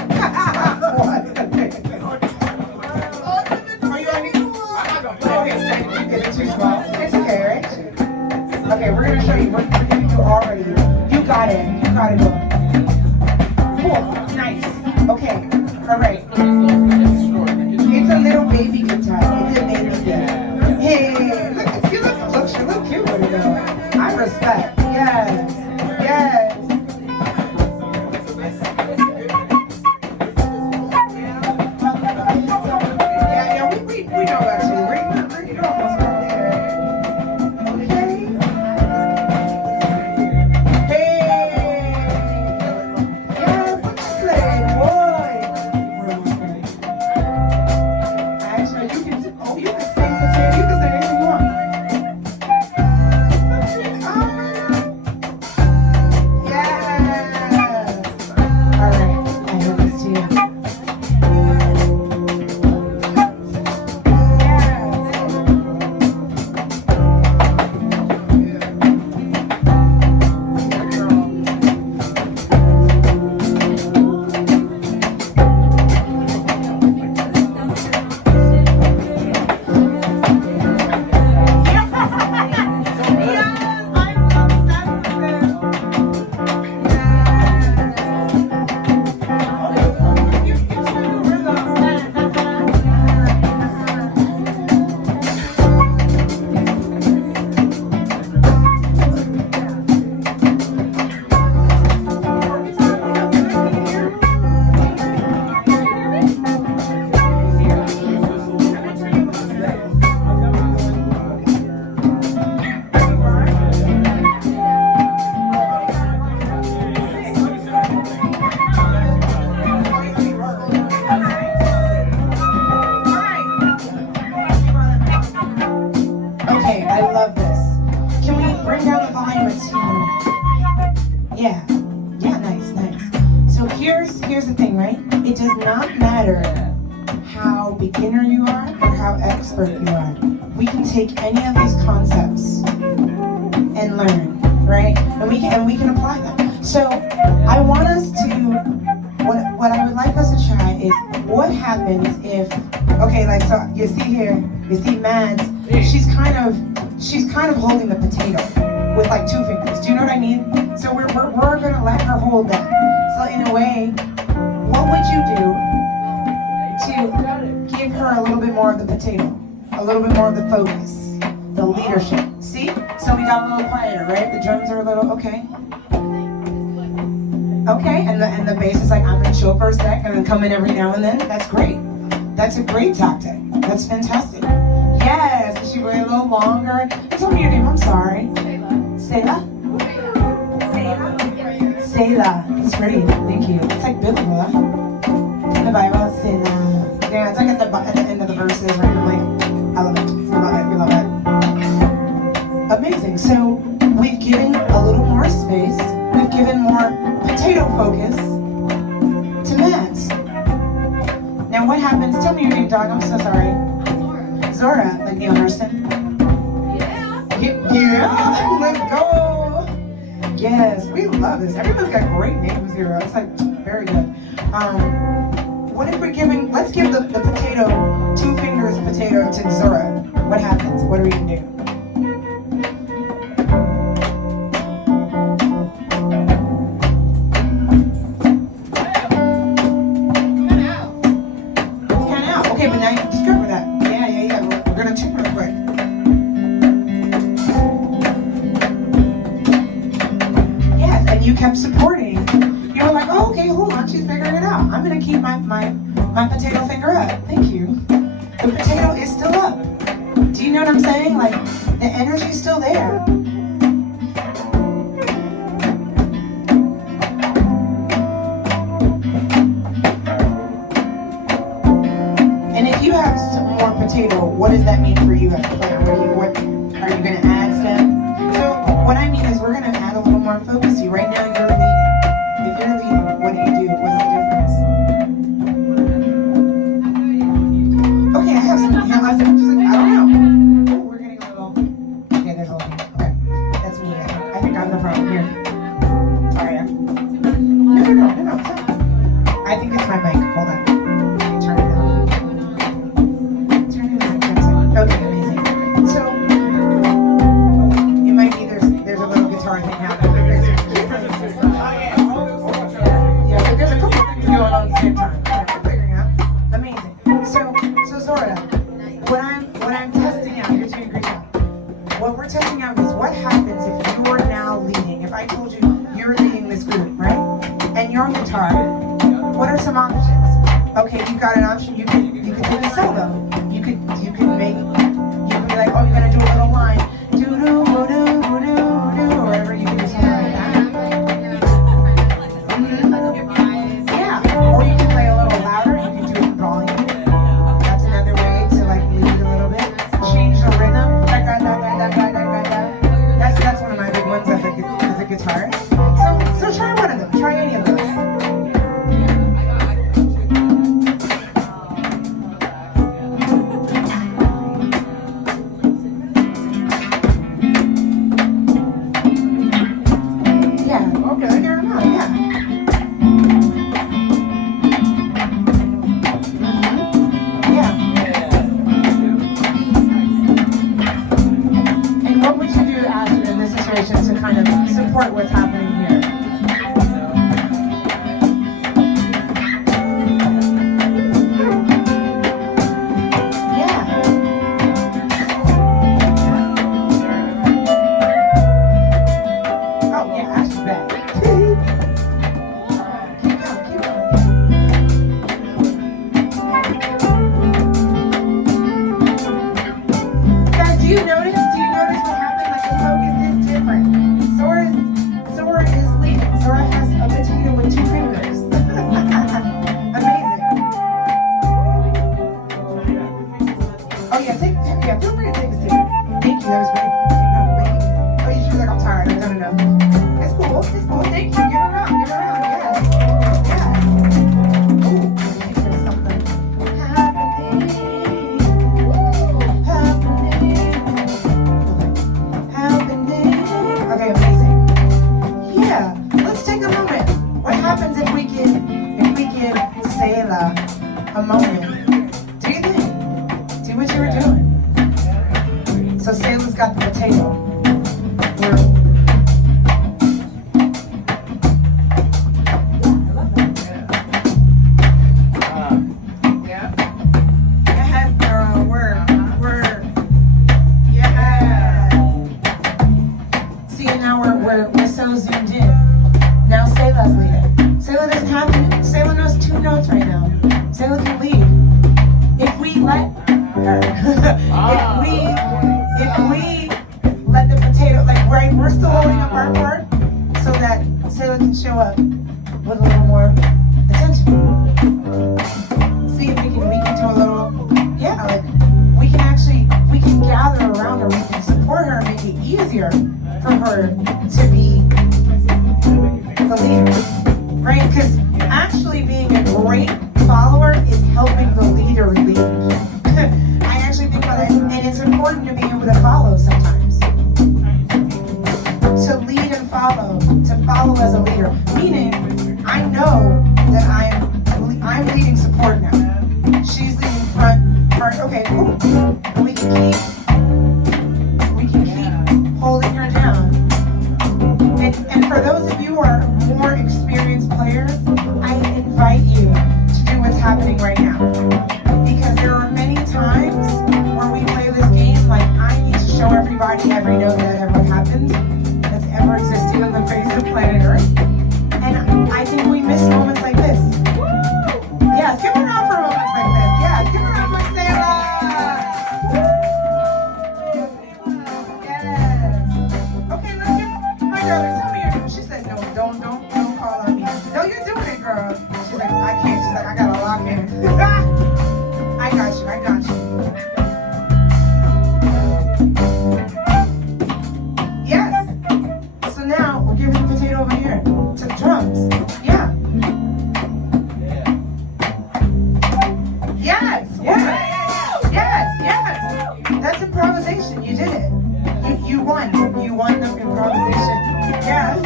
potato. Are you ready? Okay, is it too small? It's okay, right? Okay, we're gonna show you what you already. You got it. Cool. Nice. Okay. All right. It's a little baby guitar. It's a baby guitar. Hey, look cute with it though. I respect. Yes. Yeah, we know actually. We're almost there. Okay. Hey. Yes, play, boy. Actually, you can sing anything you want. Yes. All right, I have this to you. Okay, I love this. Can we bring down the volume a teeny? Yeah, nice. So here's the thing, right? It does not matter how beginner you are or how expert you are. We can take any of these concepts and learn, right? And we can apply them. So I want us to, what I would like us to try is what happens if, okay, like so you see Mads, she's kind of holding the potato with like 2 fingers. Do you know what I mean? So we're gonna let her hold that. So in a way, what would you do to give her a little bit more of the potato, a little bit more of the focus, the leadership? See? So we got a little quieter, right? The drums are a little okay. Okay, and the bass is like, I'm gonna chill for a sec and then come in every now and then. That's great. That's a great tactic. That's fantastic. Yes, she went a little longer. Tell me your name, I'm sorry. Selah? Selah. It's pretty. Thank you. It's like biblical. It's in the Bible. It's in, yeah, it's like at the end of the verses randomly. I love it. We love it. We love it. Amazing. So we've given a little more space. We've given more potato focus to Matt. Now what happens? Tell me your name, dog. I'm so sorry. Zora, like Neil Hurston. Yeah, let's go. Yes, we love this. Everyone's got great names here. It's like very good. What if we're giving? Let's give the potato 2 fingers potato to Zora. What happens? What are we gonna do? It's kind of out. Okay, but now you discover that. Yeah. We're gonna check real quick. You kept supporting. You were like, oh, okay, hold on, she's figuring it out. I'm gonna keep my potato finger up. Thank you. The potato is still up. Do you know what I'm saying? Like, the energy's still there. And if you have some more potato, what does that mean for you as a player? What are you gonna add some? So what I mean is we're gonna add a little more focus. Right now you're leading. If you're leading, what do you do? What's the difference? Okay, I have some. I don't know. Oh, we're getting a little. Okay, there's a little. Okay, that's me. I think I'm the problem here. Sorry. No. I think it's my mic. Hold on. Let me turn it on. Turn it on. Okay, amazing. So you might be there's a little guitar thing happening. There's a couple things going on at the same time. We're figuring out. Amazing. So Zora, what I'm testing out, you're doing a great job. What we're testing out is what happens if you are now leading. If I told you you're leading this group, right? And you're on guitar, what are some options? Okay, you've got an option. You could do a solo. You could be like, oh, you're gonna do a little line. Or whatever, you can do something like that. Or you can play a little louder, you can do it in volume. That's another way to like lead a little bit. Change the rhythm. That's one of my big ones as a guitarist. So try one of them. Try any of those. Yeah, okay, figure them out, yeah. And what would you do, Ashley, in this situation to kind of support what's happening here? Do you notice what happened? Like the focus is different. Zora is leading. Zora has a potato with 2 fingers. Amazing. Oh yeah, feel free to take a seat. Thank you, that was great. Oh, you should be like, I'm tired, I've done enough. It's cool, thank you. Give it around, yes. Yeah. Ooh, I think there's something happening. Okay, amazing. Yeah, let's take a moment. What happens if we can Selah a moment? Do you think? Do what you were doing. So Selah's got the potato. We're so zoomed in. Now Selah's leading. Selah doesn't have to. Selah knows 2 notes right now. Selah can lead. If we let her, if we let the potato, like we're still holding up our part, so that that Sailor can show up with a little more attention. See if we can do a little, yeah, like we can gather around her, we can support her and make it easier for her to be the leader, right? Because actually being a great follower is helping the leader lead. I actually think about it, and it's important to be able to follow sometimes. To lead and follow, to follow as a leader. Meaning, I know that I'm leading support now. She's leading front, okay, cool. And we can keep holding her down. And for those of you who are more experienced players, I invite you to do what's happening right now. Because there are many times where we play this game, like I need to show everybody every note that ever happened, that's ever existed on the face of planet Earth. And I think we miss moments like this. Yes, give it up for moments like this. Yes, give it up for Sarah. Yes. Okay, let's give my daughter, tell me your, she said, no, don't call on me. No, you're doing it, girl. She's like, I can't. She's like, I gotta lock in. I got you. Yes. So now we're giving the potato over here to the drums. Yeah. Yes. That's improvisation. You did it. You won. You won the improvisation. Yes.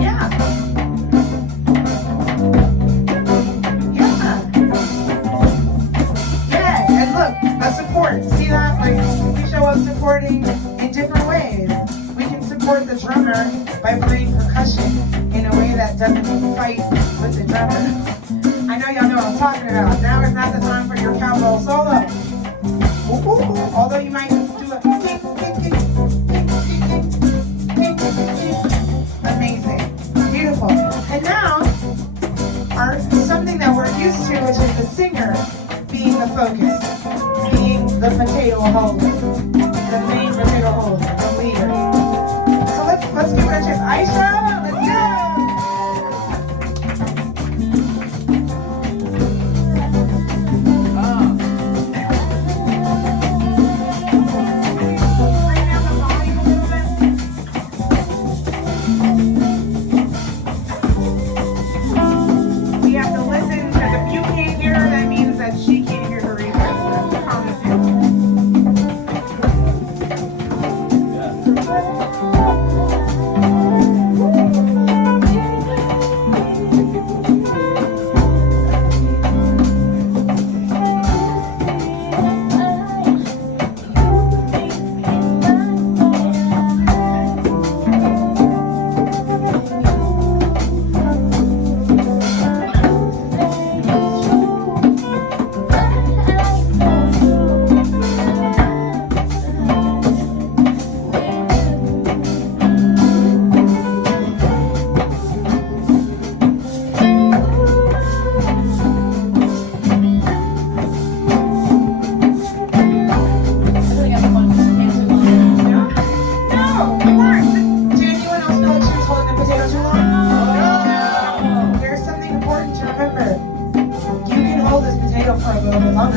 Yeah. Yeah, and look, a support. See that? Like, we show up supporting in different ways. We can support the drummer by playing percussion in a way that doesn't fight with the drummer. I know y'all know what I'm talking about. Now is not the time for your cowbell solo. Ooh, ooh, ooh. Although you might do a amazing. Beautiful. And now, something that we're used to, which is the singer being the focus, being the potato holder, the main potato holder, the leader. So let's give it a chance. Aisha, let's go! We have to listen, because if you can't hear her, that means that she can't hear her either. I promise you.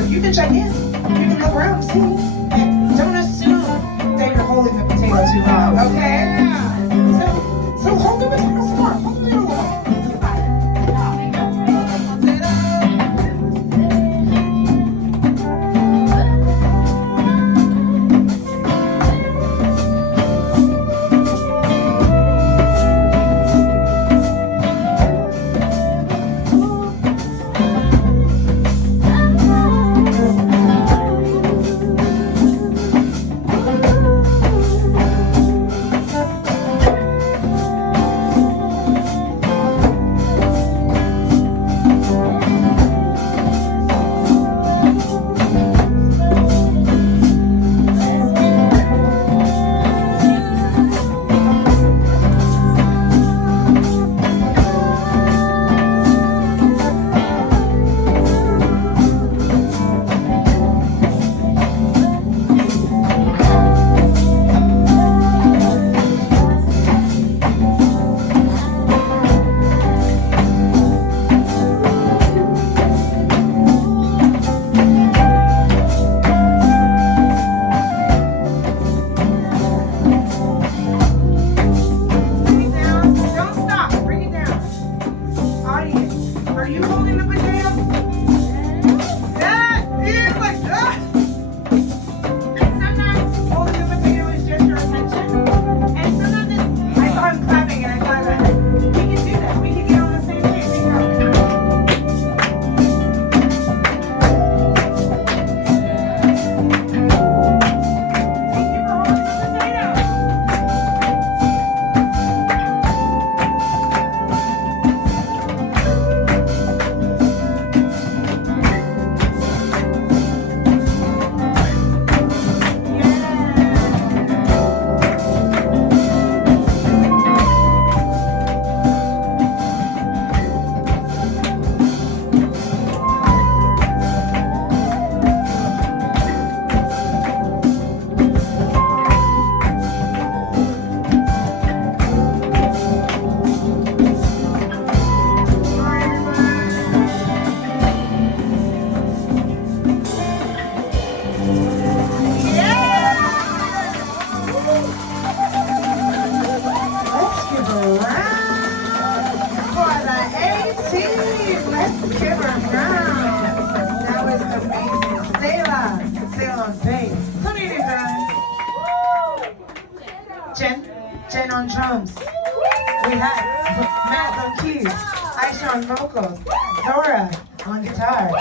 You can check in. You can look around, see. And don't assume that you're holding the potato too long, okay? So hold the potato some more. Hold the potato more. Jen on drums. We have Matt on keys. Aisha on vocals. Zora on guitar.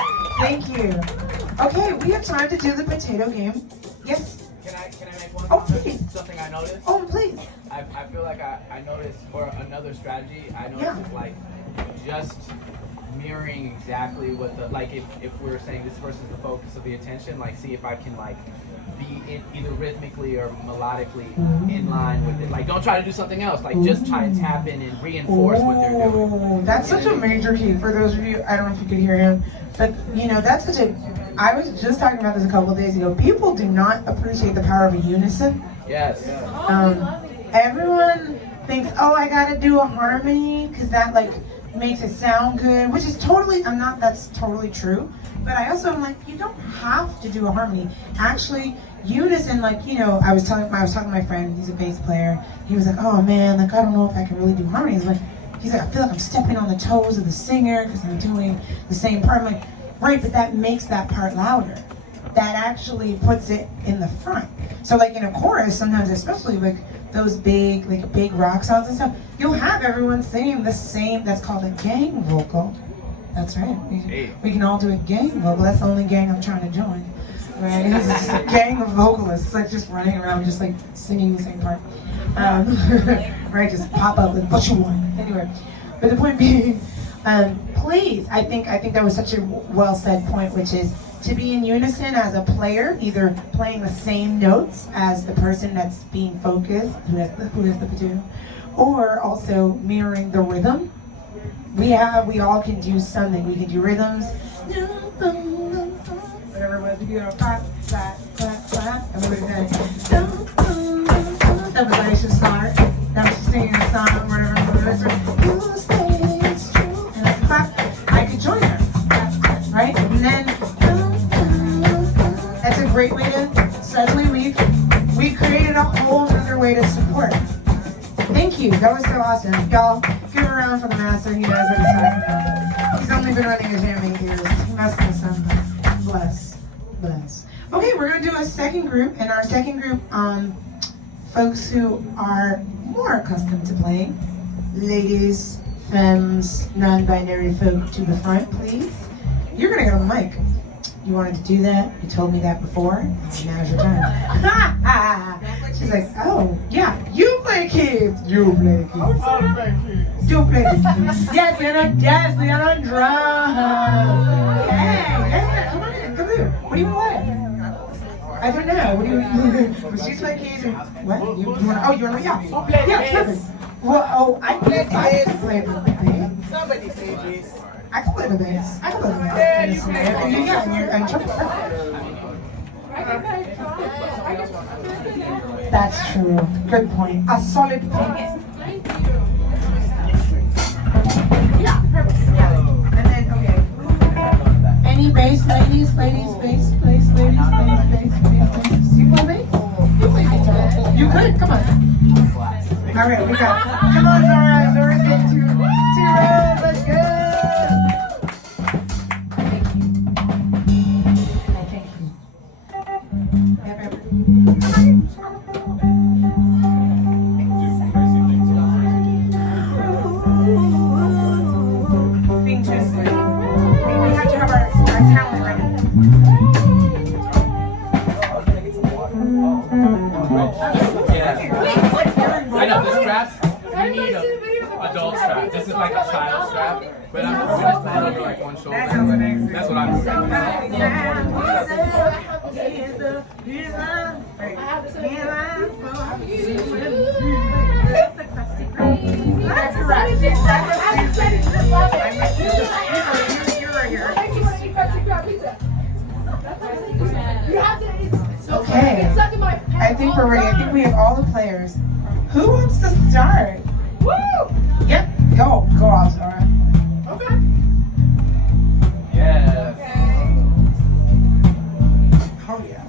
Thank you. Okay, we have time to do the potato game. Yes? Can I make one Oh, comment? please. Something I noticed? Oh, please. I feel like I noticed, or another strategy, I noticed Yeah. is like just mirroring exactly what the, like if we're saying this person's the focus of the attention, like see if I can like be either rhythmically or melodically in line with it. Like don't try to do something else, like just try to tap in and reinforce what they're doing. Oh, that's such a major key for those of you. I don't know if you could hear him, but you know that's such a. I was just talking about this a couple of days ago. People do not appreciate the power of a unison. Yes. Everyone thinks, oh, I gotta do a harmony because that like makes it sound good, which is totally. That's totally true. But I also am like, you don't have to do a harmony. Actually, unison, like I was talking to my friend. He's a bass player. He was like, oh man, like I don't know if I can really do harmonies. He's like, I feel like I'm stepping on the toes of the singer because I'm doing the same part. I'm like, right, but that makes that part louder. That actually puts it in the front. So like in a chorus, sometimes, especially like those big rock songs and stuff, you'll have everyone singing the same. That's called a gang vocal. That's right. We can all do a gang vocal. That's the only gang I'm trying to join. Right? It's just a gang of vocalists, like just running around, just like singing the same part. Right? Just pop up and what you want. Anyway, but the point being, please, I think that was such a well said point, which is to be in unison as a player, either playing the same notes as the person that's being focused, who has the potato, or also mirroring the rhythm. We all can do something. We can do rhythms. Whatever it was, we do clap, clap, clap, clap. Everybody should start. That was singing a song, whatever. You stay true. And then clap. I could join her. Right? And then that's a great way to suddenly we created a whole other way to support. Thank you. That was so awesome. Y'all, give a round for the master. He knows what he's talking about. He's only been running a jam 8 years. He must know something. Bless. Okay, we're going to do a second group. And our second group, folks who are more accustomed to playing. Ladies, femmes, non-binary folk to the front, please. You're going to get on the mic. You wanted to do that? You told me that before. Now's your time. She's like, oh, yeah, you play keys. You play keys. You play the keys. Yes, we are on drums. Yeah, come on in, come here. What do you want to play? I don't know. What do you? She's playing keys. And, what? You want? Oh, you want to? Yeah. Yeah, perfect. Well, I can play the bass. Somebody say this. I can play the bass. Yeah, you can. And trumpet. That's true. Good point. A solid point. Yeah, perfect. Yeah. And then, okay. Any bass, ladies, bass. You play bass? You play bass. You could. Come on. All right, we got. Come on, Zora. Zora's getting two rounds. Let's go. Being too sweet. We have to have our talent ready. I know this strap. You need an adult strap. This is like a child strap, but we just put it over like one shoulder. That's what I'm doing. Okay, I think we're ready. I think we have all the players. Who wants to start? Woo! Yep, go off, Zora. Okay. Yeah. Oh yeah.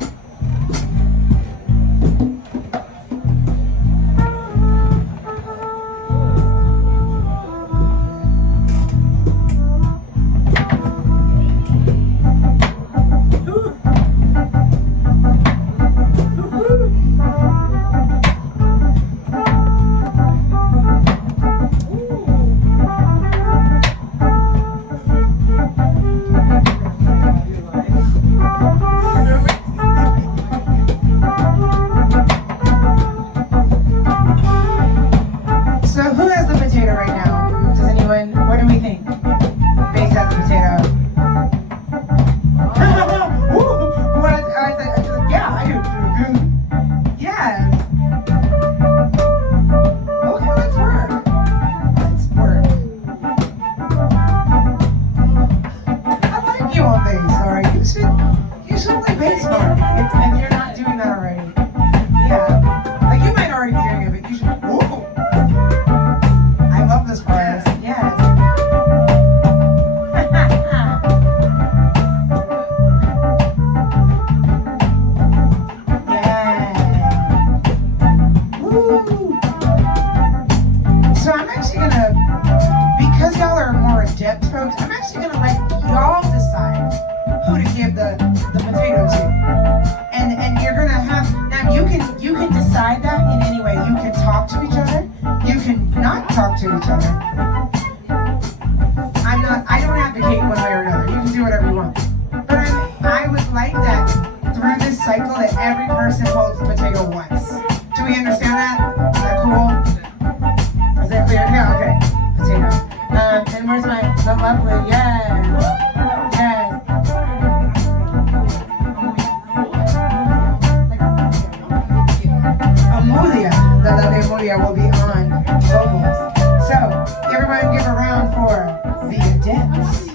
talk to each other. I don't advocate one way or another. You can do whatever you want. But I would like that through this cycle that every person holds the potato once. Do we understand that? Is that cool? Is that clear? Yeah, okay. Potato. And where's the lovely? Yes. Yes. Amulia, the lovely Amulia will be on vocals. So, everyone give a round for the Adepts.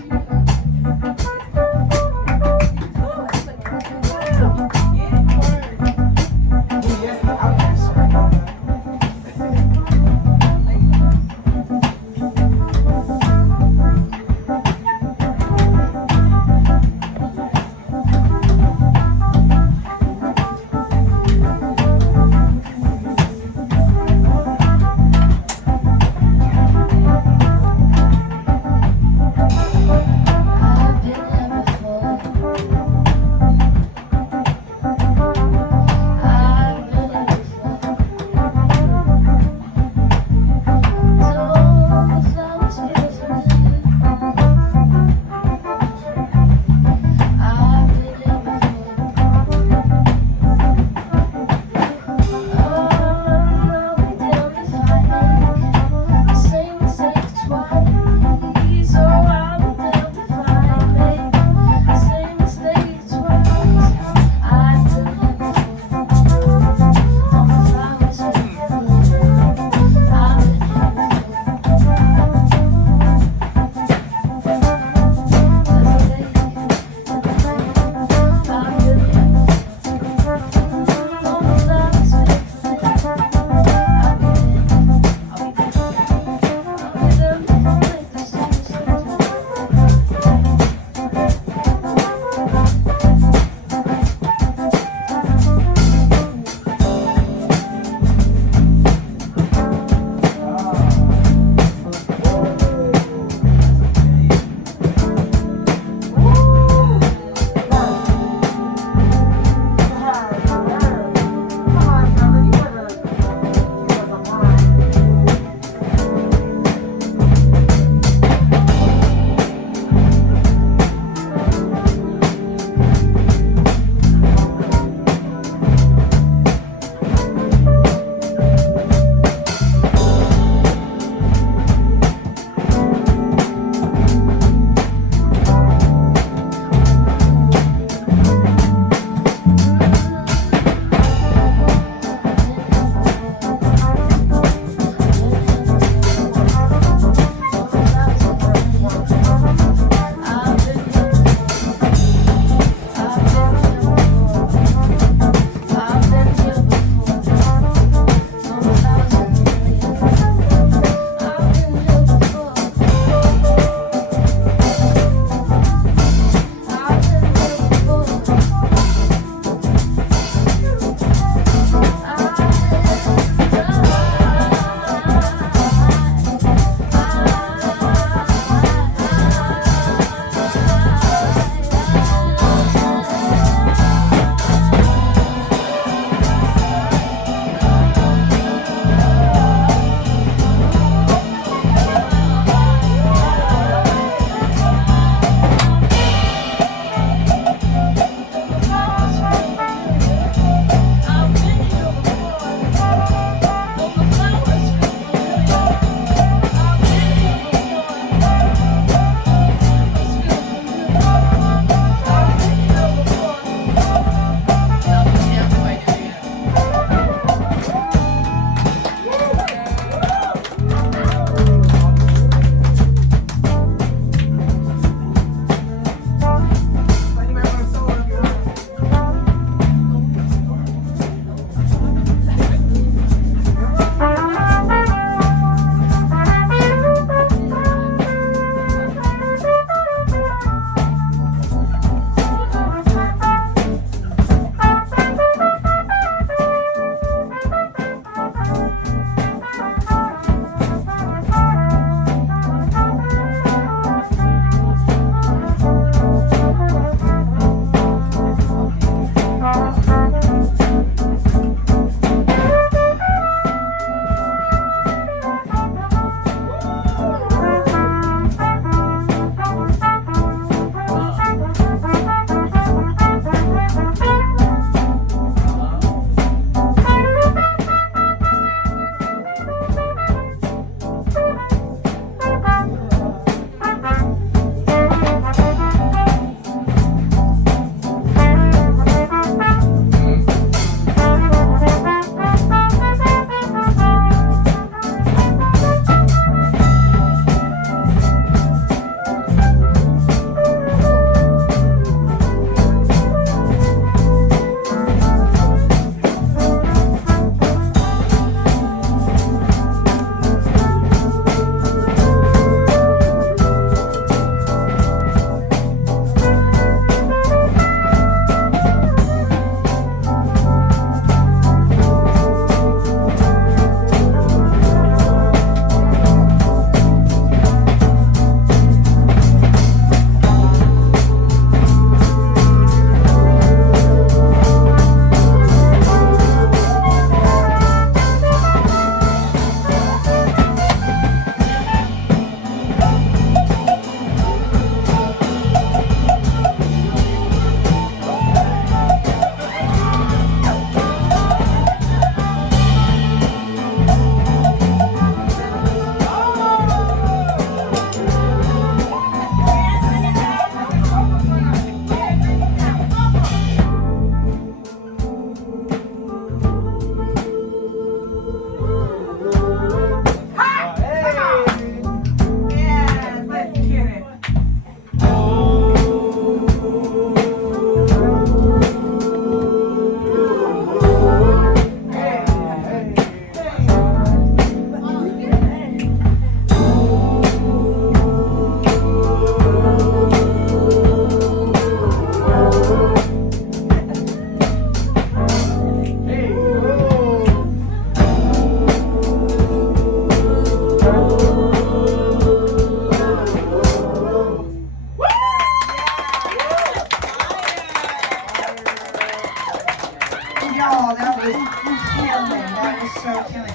is so killing.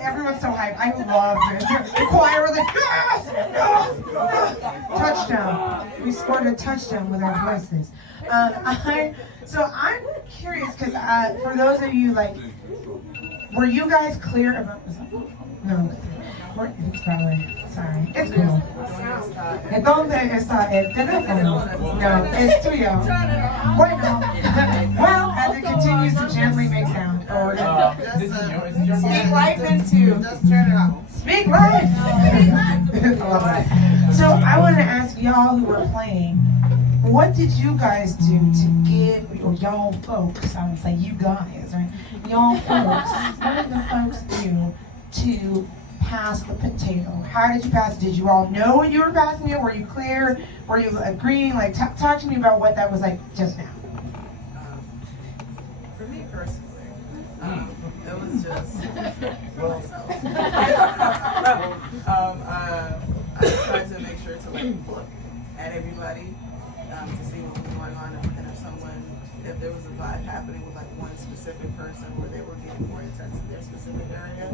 Everyone's so hyped. I love this. The choir was like, yes, yes, touchdown. We scored a touchdown with our voices. So I'm curious because for those of you like, were you guys clear about this? No, it's probably sorry. It's cool. Entonces está el teléfono. No, es tuyo. Bueno. Well, as it continues to gently make sound. Speak life into. Just turn it off. Speak life. I love that. So I want to ask y'all who were playing, what did you guys do to give, or y'all folks, I would say you guys, right? Y'all folks, what did the folks do to pass the potato? How did you pass it? Did you all know what you were passing it? Were you clear? Were you agreeing? Like, talk to me about what that was like just now. For me personally, it was just I tried to make sure to like look at everybody to see what was going on, and if there was a vibe happening with like one specific person where they were getting more intense in their specific area,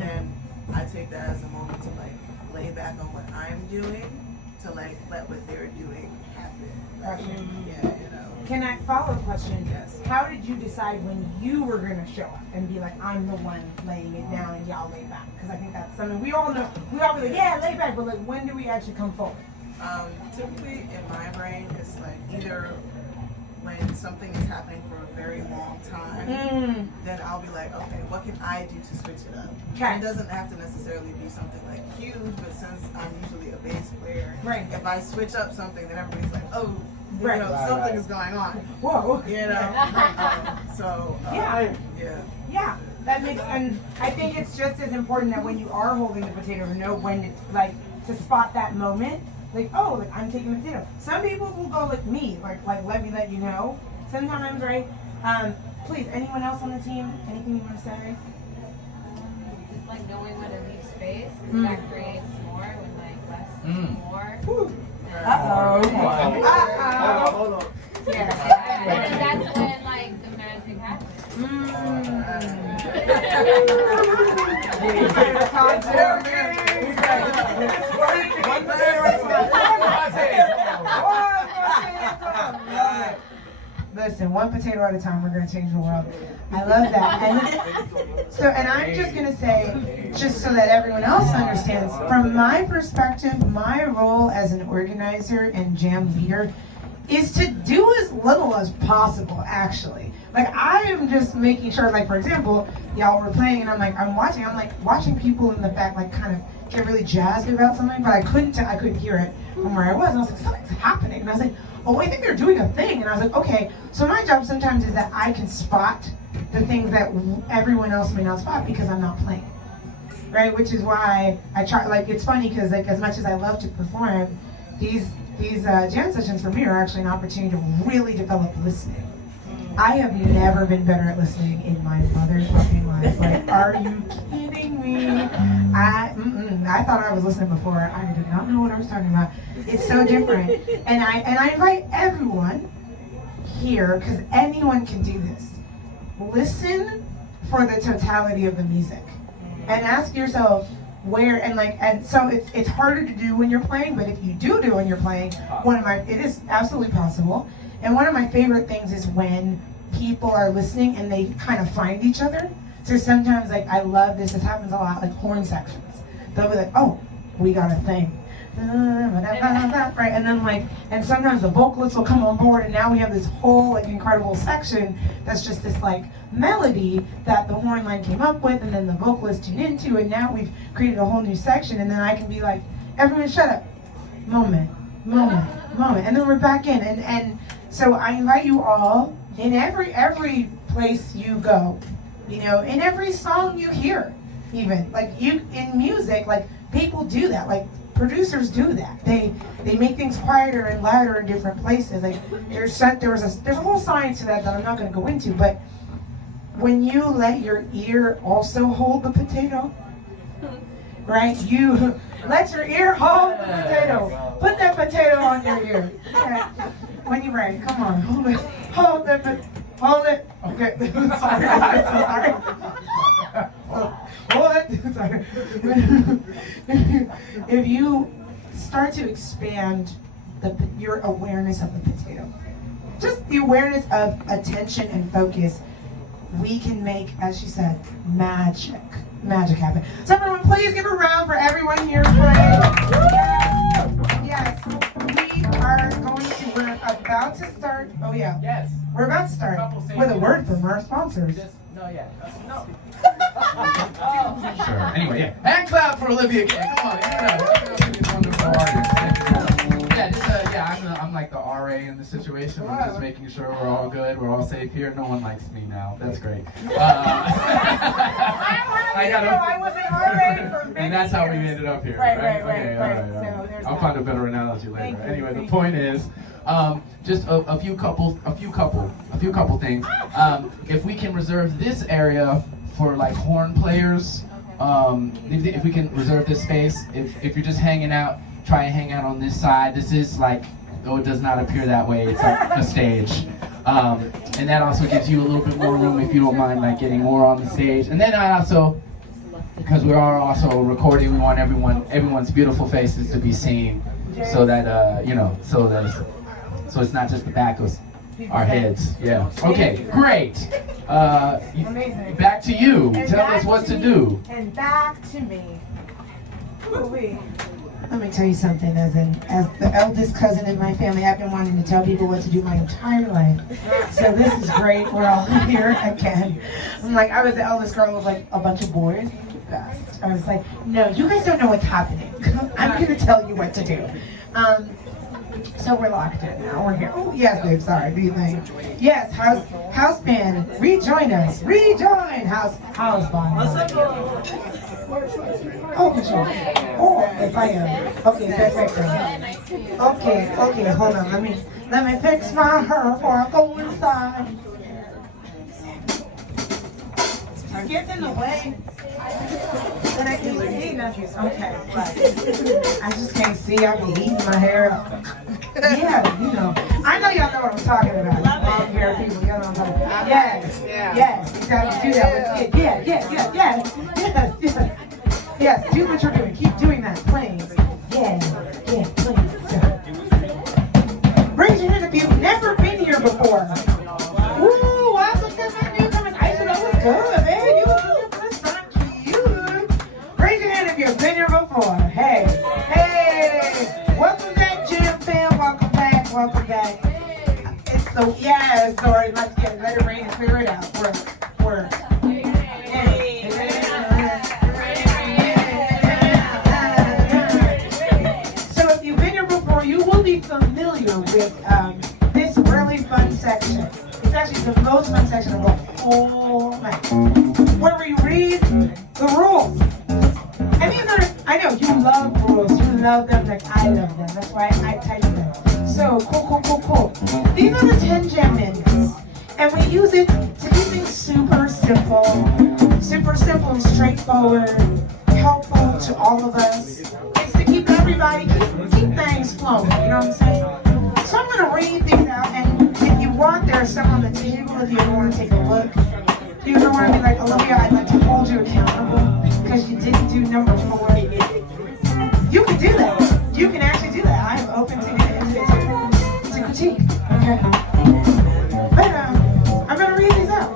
then I take that as a moment to like lay back on what I'm doing to like let what they're doing happen. Like, yeah, you know. Can I follow up question? Yes. How did you decide when you were gonna show up and be like, I'm the one laying it down and y'all lay back? Because I think that's something we all know. We all be like, yeah, lay back, but like, when do we actually come forward? Typically in my brain, it's like either when something is happening for a very long time, then I'll be like, okay, what can I do to switch it up? Okay. It doesn't have to necessarily be something like huge, but since I'm usually a bass player, Right. if I switch up something, then everybody's like, oh, Right. you know, something is going on. Whoa. You know? Yeah, that makes, and I think it's just as important that when you are holding the potato, to know when it's like to spot that moment. Like, oh, like I'm taking the potato. Some people will go like me, like let me let you know. Sometimes, right? Please, anyone else on the team? Anything you want to say? Just like knowing when to leave space, because that creates more when like less is more. Uh-oh. Hold on. Yeah. And then that's when like the magic happens. Listen, one potato at a time, we're gonna change the world. I love that. And I'm just gonna say, just so that everyone else understands, from my perspective, my role as an organizer and jam leader is to do as little as possible, actually. Like, I am just making sure, like, for example, y'all were playing and I'm watching people in the back, like, kind of get really jazzed about something, but I couldn't hear it from where I was. And I was like, something's happening. And I was like, oh, I think they're doing a thing. And I was like, okay. So my job sometimes is that I can spot the things that everyone else may not spot because I'm not playing, right? Which is why I try, like, it's funny because, like, as much as I love to perform, these jam sessions for me are actually an opportunity to really develop listening. I have never been better at listening in my mother's fucking life. Like, are you kidding me? I thought I was listening before. I did not know what I was talking about. It's so different. And I invite everyone here, because anyone can do this. Listen for the totality of the music. And ask yourself where, and so it's harder to do when you're playing, but if you do when you're playing, it is absolutely possible. And one of my favorite things is when people are listening and they kind of find each other. So sometimes, like, I love this happens a lot, like horn sections. They'll be like, oh, we got a thing. Right, and then and sometimes the vocalists will come on board, and now we have this whole incredible section that's just this melody that the horn line came up with, and then the vocalists tune into, and now we've created a whole new section, and then I can be like, everyone shut up, moment, and then we're back in, and so I invite you all, in every place you go, in every song you hear, even, in music, people do that, producers do that. They make things quieter and louder in different places. There's a whole science to that I'm not going to go into. But when you let your ear also hold the potato, right? You let your ear hold the potato. Put that potato on your ear. Okay. When you're ready, come on, hold it, hold it. Okay, sorry, I'm so sorry. What? Sorry. If you start to expand your awareness of the potato, just the awareness of attention and focus, we can make, as she said, magic happen. So everyone, please give a round for everyone here playing. Yes, we are we're about to start. Oh yeah, Yes. we're about to start with a word from our sponsors. No. Sure. Anyway, yeah. And clap for Olivia again. Come on, give it up. Olivia's wonderful artist. I'm like the RA in the situation. I'm just making sure we're all good, we're all safe here. No one likes me now. That's great. I wasn't already for many And that's how we years. ended up here. Right. Okay, all right. So there's I'll that. find a better analogy later. Thank you, Anyway, the thank point is, just a few couple things. If we can reserve this area for like horn players, if we can reserve this space, if you're just hanging out, try and hang out on this side. This is like, though it does not appear that way, it's like a stage. And that also gives you a little bit more room if you don't mind like getting more on the stage. And then I also, because we are also recording, we want everyone's beautiful faces to be seen, so that so it's not just the back of our heads. Yeah. Okay. Great. Amazing. Back to you. And Tell back us what to me. do. And back to me. Let me tell you something. As the eldest cousin in my family, I've been wanting to tell people what to do my entire life. So this is great. We're all here again. I'm like, I was the eldest girl with like a bunch of boys. Best. I was like, no, you guys don't know what's happening. I'm gonna tell you what to do. So we're locked in now. We're here. Oh yes, babe. Sorry. Do you think? Yes. House band. Rejoin us. Rejoin house band. Oh, control. Oh, if I am. Okay, that's right. Okay. Hold on. Let me fix my hair before I go inside. It gets in the way. Then I can see nothing. Okay, right. I just can't see. I be eating my hair up. Yeah, I know y'all know what I'm talking about. Long hair people, y'all know what I'm talking about. Yes, you gotta do that. Yes, do what you're doing. Keep doing that, please. Yeah, please. Raise your hand if you've never been here before. Woo, welcome to my newcomers. I said that was good, man. You was here first time, cute. Raise your hand if you've been here before. Hey. Welcome back, Jam fam. Welcome back. Sorry, let's let it rain and clear it out. We're. So if you've been here before, you will be familiar with this really fun section. It's actually the most fun section of the whole night, where we read the rules. And these are, I know you love rules. You love them like I love them. That's why I type them. So cool. These are the 10 jam minutes. And we use it to keep things super simple and straightforward, helpful to all of us. It's to keep everybody, keep things flowing, you know what I'm saying? So I'm gonna read these out, and if you want, there's some on the table if you ever want to take a look. If you ever want to be like, Olivia, I'd like to hold you accountable because you didn't do number 4. You can do that. You can actually do that. I'm open to critique. Okay. But I'm gonna read these out,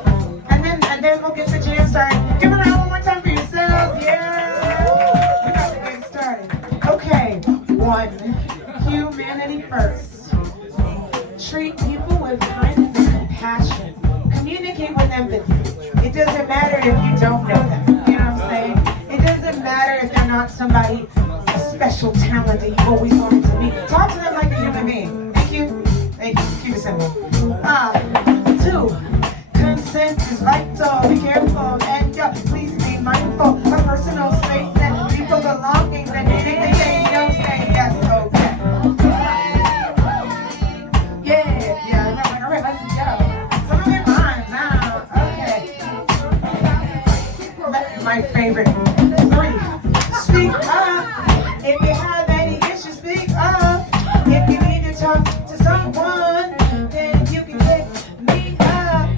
and then we'll get the jam started. Give it a round one more time for yourselves. Yeah. We got to get started. Okay. 1. Humanity first. Treat people with kindness and compassion. Communicate with empathy. It doesn't matter if you don't know them. You know what I'm saying? It doesn't matter if they're not somebody, a special talent that you always wanted to meet. Talk to them like a human being. Thank you. Keep it simple. 2. Consent is vital. Be careful and please be mindful of personal space and people belongings and anything they don't say. Yes, okay. Yeah. No, all right, let's go. Some of them rhymes now. Okay. My favorite. 3. Speak up. If you have any issues, speak up. If you need to talk to someone, then you can hit me up.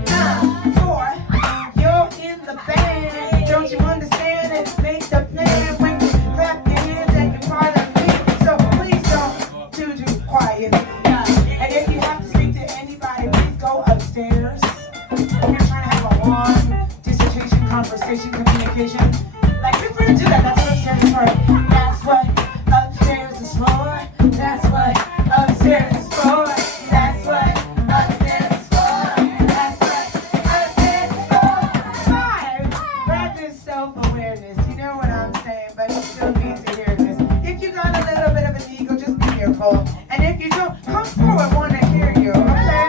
man. Don't you understand it? Make the plan when you clap your hands and you're part of me. So please don't do quietly. And if you have to speak to anybody, please go upstairs. If you're trying to have a long dissertation, conversation, communication, like feel free to do that. That's what upstairs is for. That's what upstairs is for. That's what upstairs is for. That's what upstairs is for. That's what upstairs is for. 5. Practice self-awareness. You know what I'm saying, but you still need to hear this. If you got a little bit of an ego, just be careful. And if you don't, come forward, want to hear you, okay?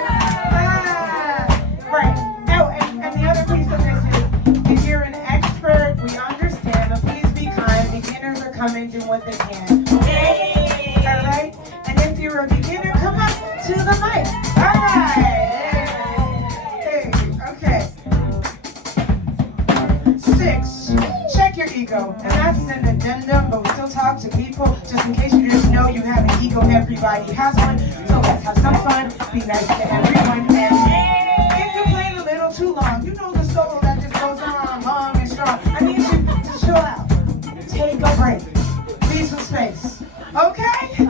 Right. Oh, and the other piece of this is, if you're an expert, we understand, but please be kind. Beginners are coming, do what they can. Okay? All right? And if you're a beginner, come up to the mic. All right. Hey, okay. 6, check your ego. And that's an addendum, but we still talk to people. Just in case you didn't know, you have an ego, everybody has one. So let's have some fun, be nice to everyone. And if you played a little too long, you know the solo that just goes on long and strong. I need you to chill out. Take a break. Leave some space. Okay?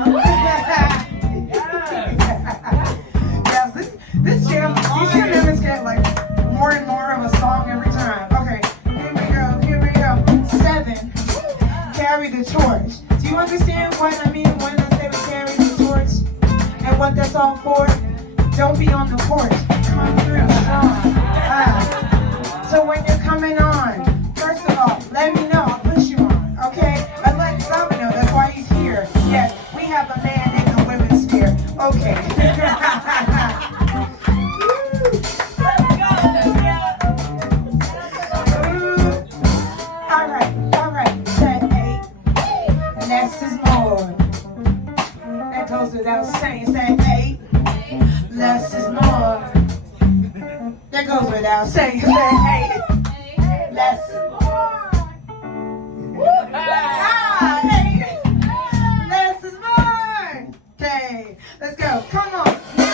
Yes, this jam, these jam members get like more and more of a song every time. Okay, here we go. 7, carry the torch. Do you understand what I mean when I say we carry the torch? And what that's all for? Don't be on the porch. Come through strong. So when you're coming on, first of all, let me know. I'll push you on, okay? But let Saba know. That's why he's here. Yes, we have a man in the women's sphere. Okay. All right. Set 8. Less is more. That goes without saying. Set 8. Less is more. That goes without saying. Set 8. Less is more. Less is more. Okay, let's go. Come on. 9.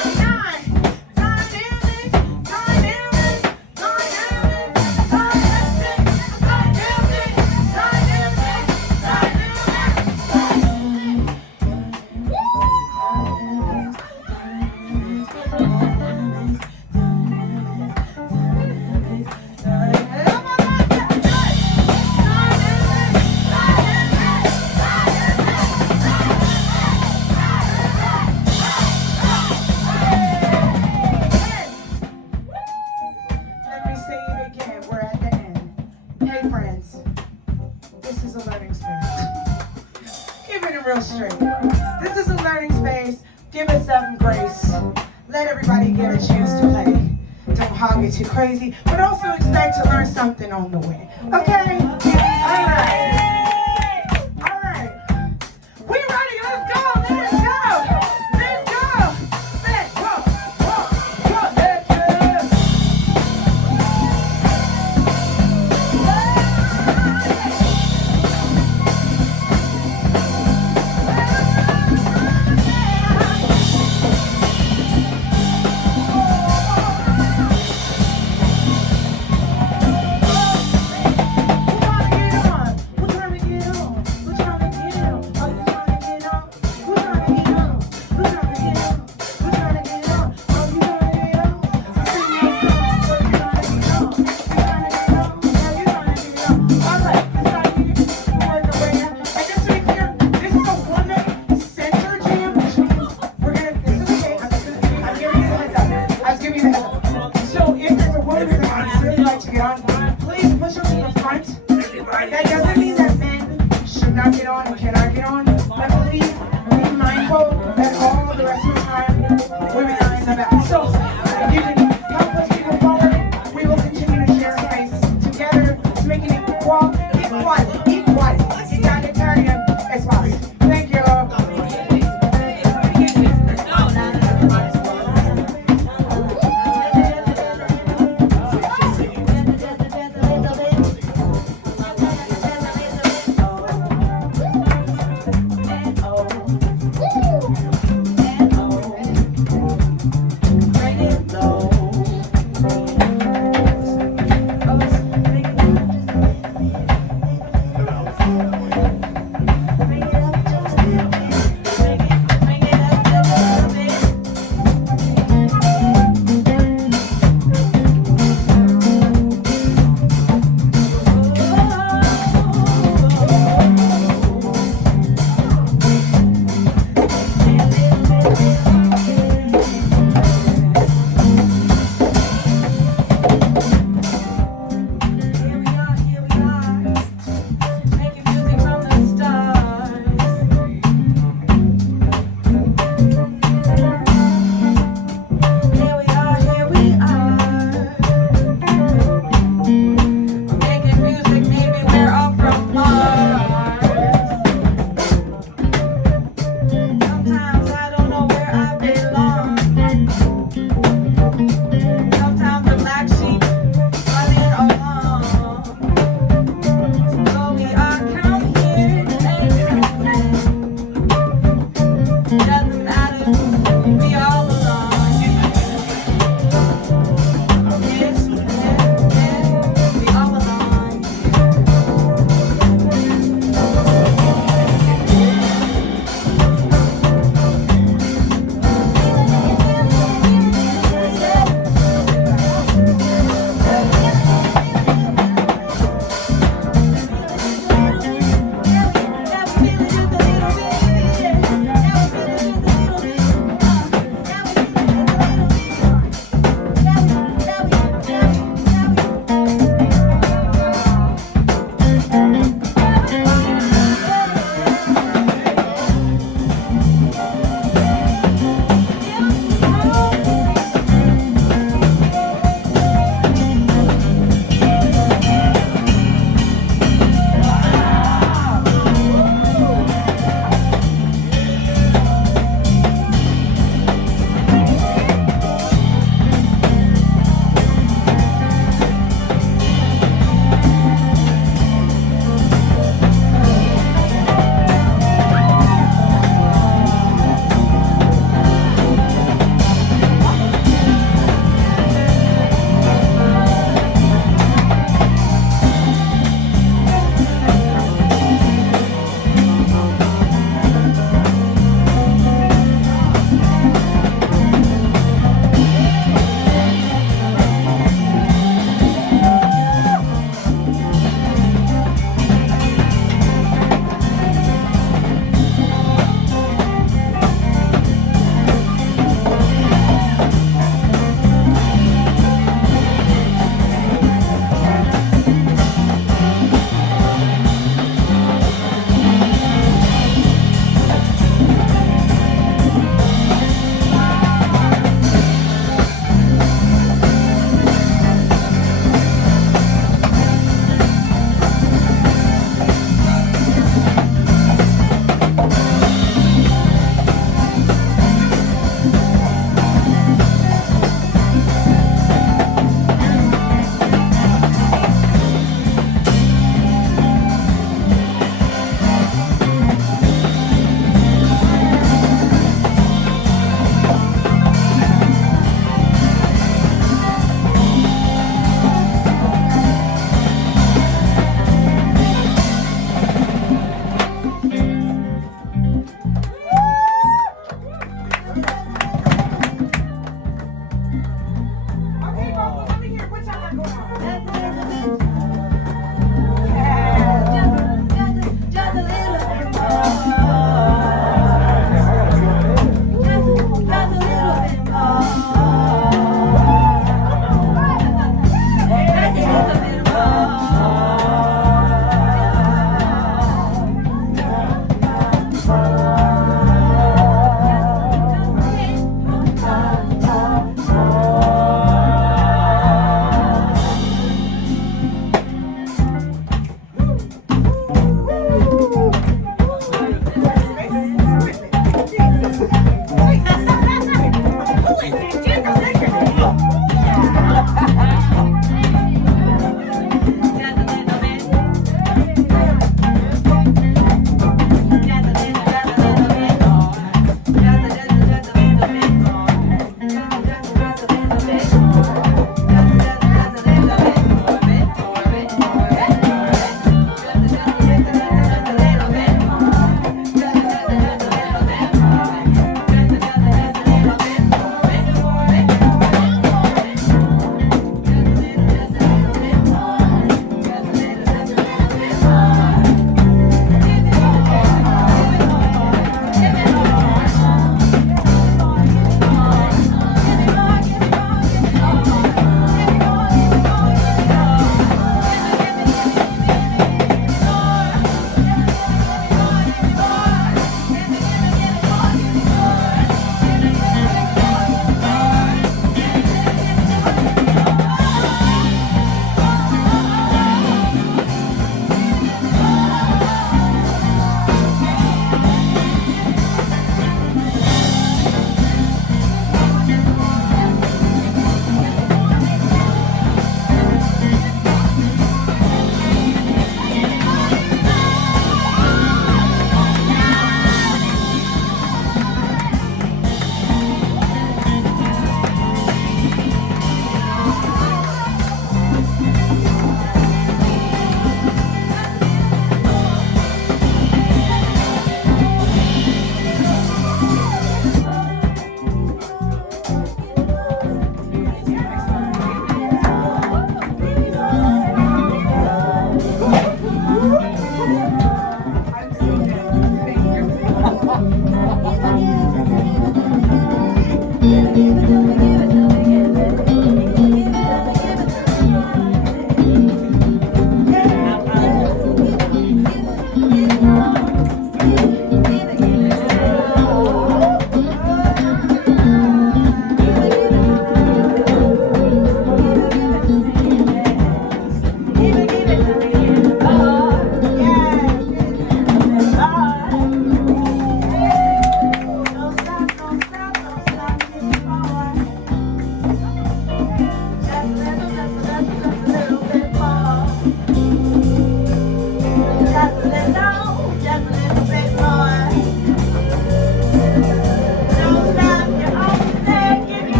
Let me say it again. We're at the end. Hey, friends. This is a learning space. Give it a real straight. This is a learning space. Give it some grace. Let everybody get a chance to play. Don't hog it too crazy, but also expect to learn something on the way. Okay? All right. We ready? Let's go. Let's go. Let's go. Let's go. Let's go. That doesn't mean that men should not get on and cannot get on, but please be mindful that all the rest of the time women are in the back. So if you can help us people forward, we will continue to share space together to make it equal, egalitarian as possible. Thank you.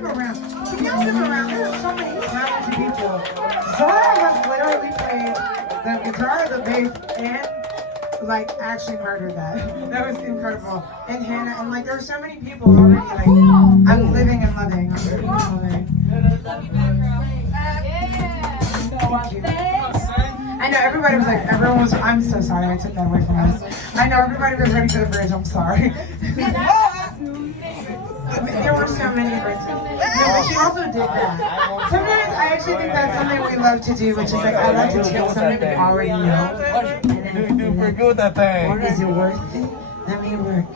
give a round. Can y'all give a round? There are so many talented people. Zara has literally played the guitar, the bass, and like actually murdered that. That was incredible. And Hannah, and like there are so many people already. Like I'm living and loving. I'm living and loving. Love you back, girl. Thank you. I know everybody was like, everyone was. I'm so sorry. I took that away from us. I know everybody was ready for the bridge. I'm sorry. There were so many bridges. No, but she also did that. Sometimes I actually think that's something we love to do, which is like I love to take something we already know. And then We're good with that thing. is it worth it? Let me work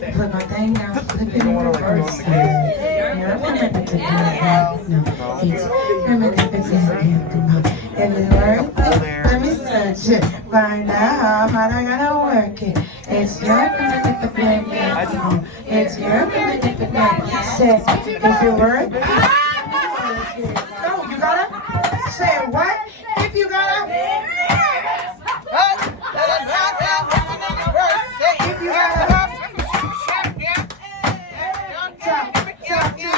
it. Put my thing down, flip it in reverse. You're a minute to do that. No, it's a minute to do that. Is it worth it? Let me search it. Find out how hard I gotta work it. It's your minute to do that. It's your minute to do that. Say, is it worth it? No, you gotta say what? If you gotta. If you gotta. Say, if you gotta.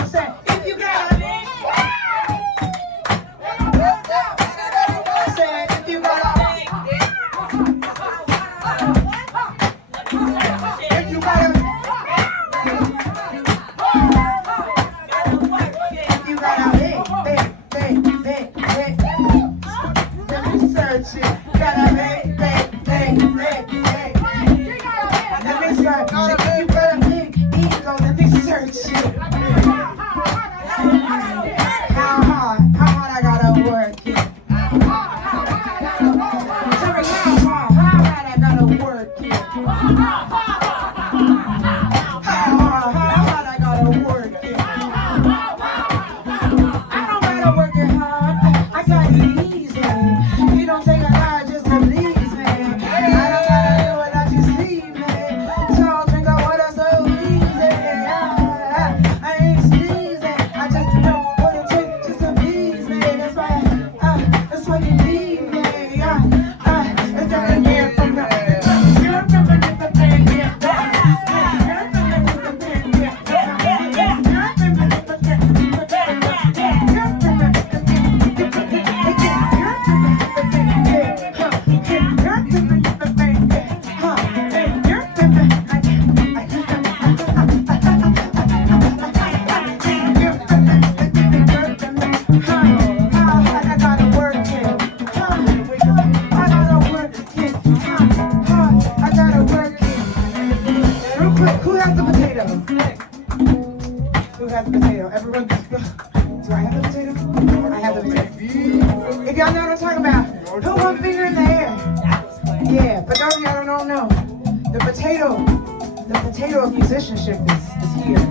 Say, if you gotta. If you gotta. If you gotta. Hey. Let me search it. Gotta hey. Let me search it. You got a big ego. Let me search it. How hard I gotta work it. Tell me how hard I gotta work it. How hard I gotta work it. I don't gotta work it hard. I got it easy. You don't take a lot just to please me. I don't gotta do it that you see me. So drink a water so easy. I ain't sneezing. I just know what it takes just to please me. That's why you need me. It's gotta get from the. You're from the pain. Who has the potato? Who has the potato? Everyone. Do I have the potato? I have the potato. If y'all know what I'm talking about, put one finger in the air. Yeah, but those of y'all don't know. The potato of musicianship is here.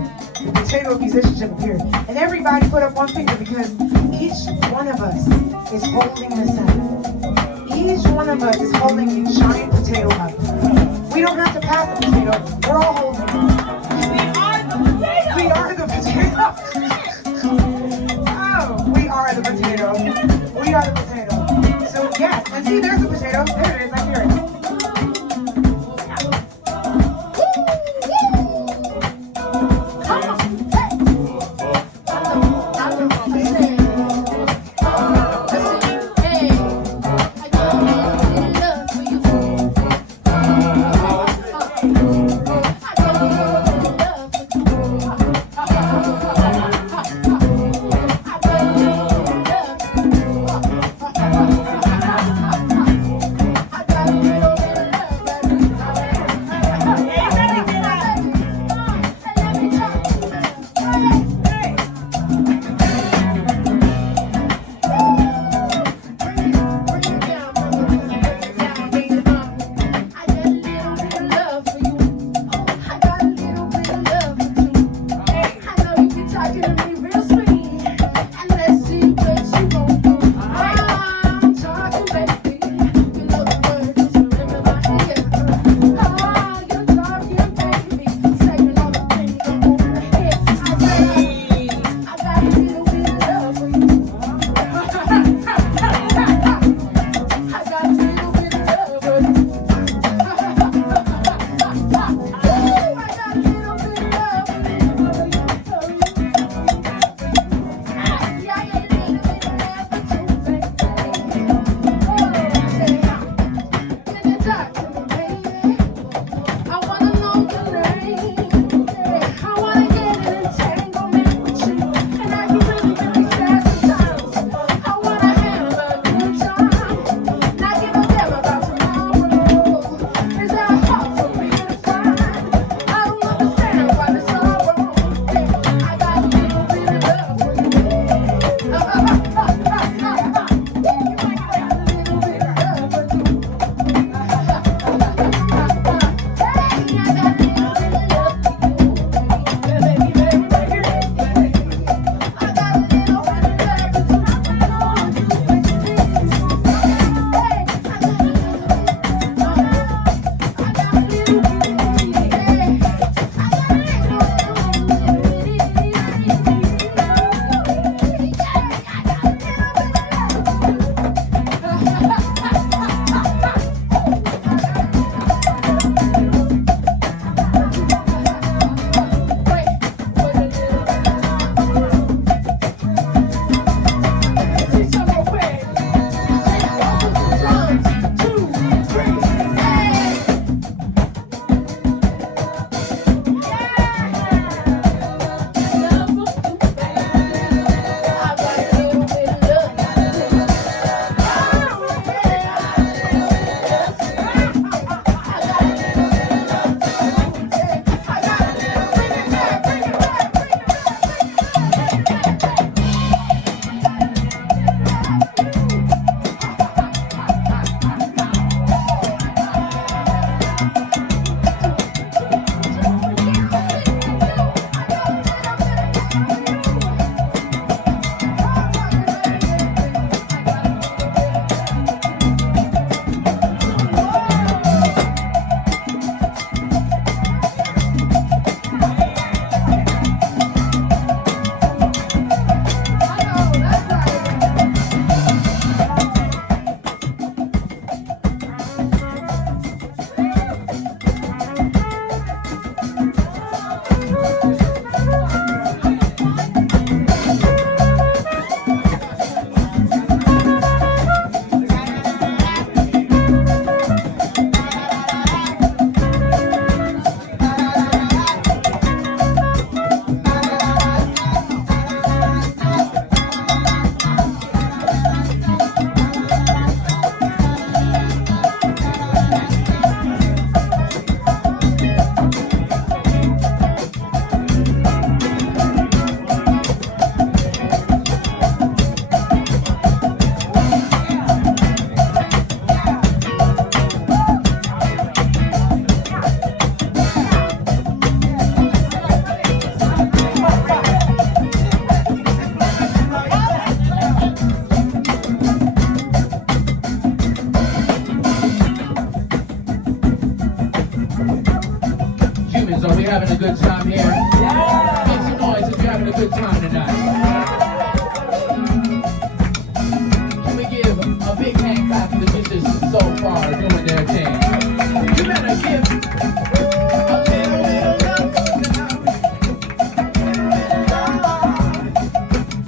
The potato of musicianship is here. And everybody put up one finger because each one of us is holding this up. Each one of us is holding a giant potato up. We don't have to pass the potato. We're all holding it. We are the potato. Oh, we are the potato. We are the potato. So yes, and see, there's the potato. There it is. I hear it. good time here? Make some noise if you're having a good time tonight. Can we give a big hand clap to the musicians so far doing their thing? You better give a little bit of love now.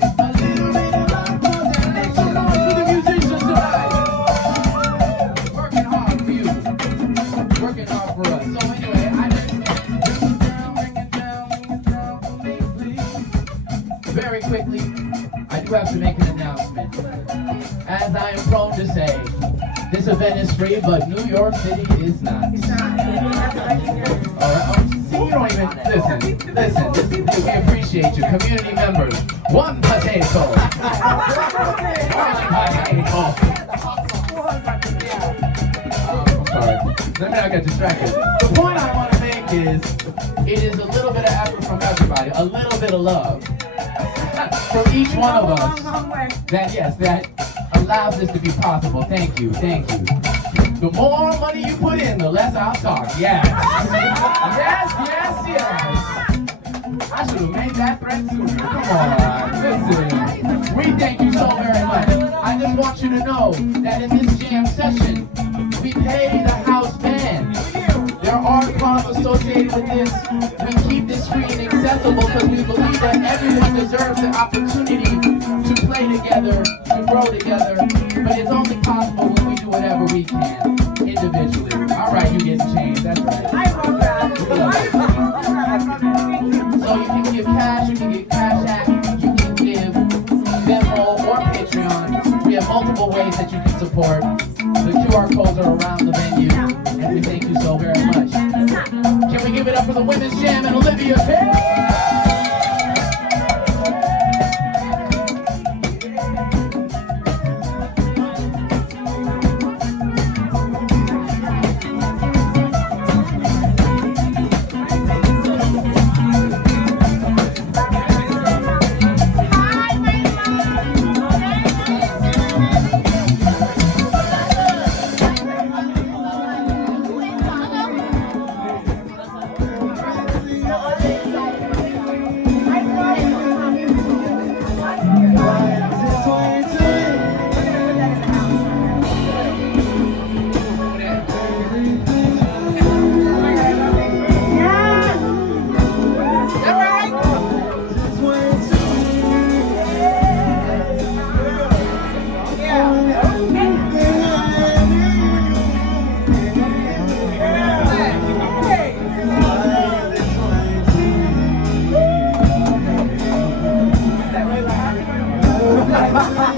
A little bit of love more than make some noise for the musicians tonight. Working hard for you. Working hard for us. So anyway, I just bring it down for me, please. Very quickly, I do have to make an announcement. As I am prone to say, this event is free, but New York City is not. It's not. See, you don't even listen. We appreciate you, community members. One potato. One potato. I'm sorry. Let me not get distracted. The point I want to make is, it is a little bit of effort from everybody, a little bit of love from each one of us. That allows this to be possible. Thank you. The more money you put in, the less I'll talk. Yes. I should have made that threat sooner. Come on, listen. We thank you so very much. I just want you to know that in this jam session, we pay the house band. There are costs associated with this. We keep this free and accessible because we believe that everyone deserves the opportunity to play together, to grow together. But it's only possible when we do whatever we can individually. All right, you getting changed. That's right. So you can give cash, you can give Cash App, you can give Venmo or Patreon. We have multiple ways that you can support. The QR codes are around the venue, and we thank you so very much. Can we give it up for the Women's Jam and Olivia Perry? Ha ha ha!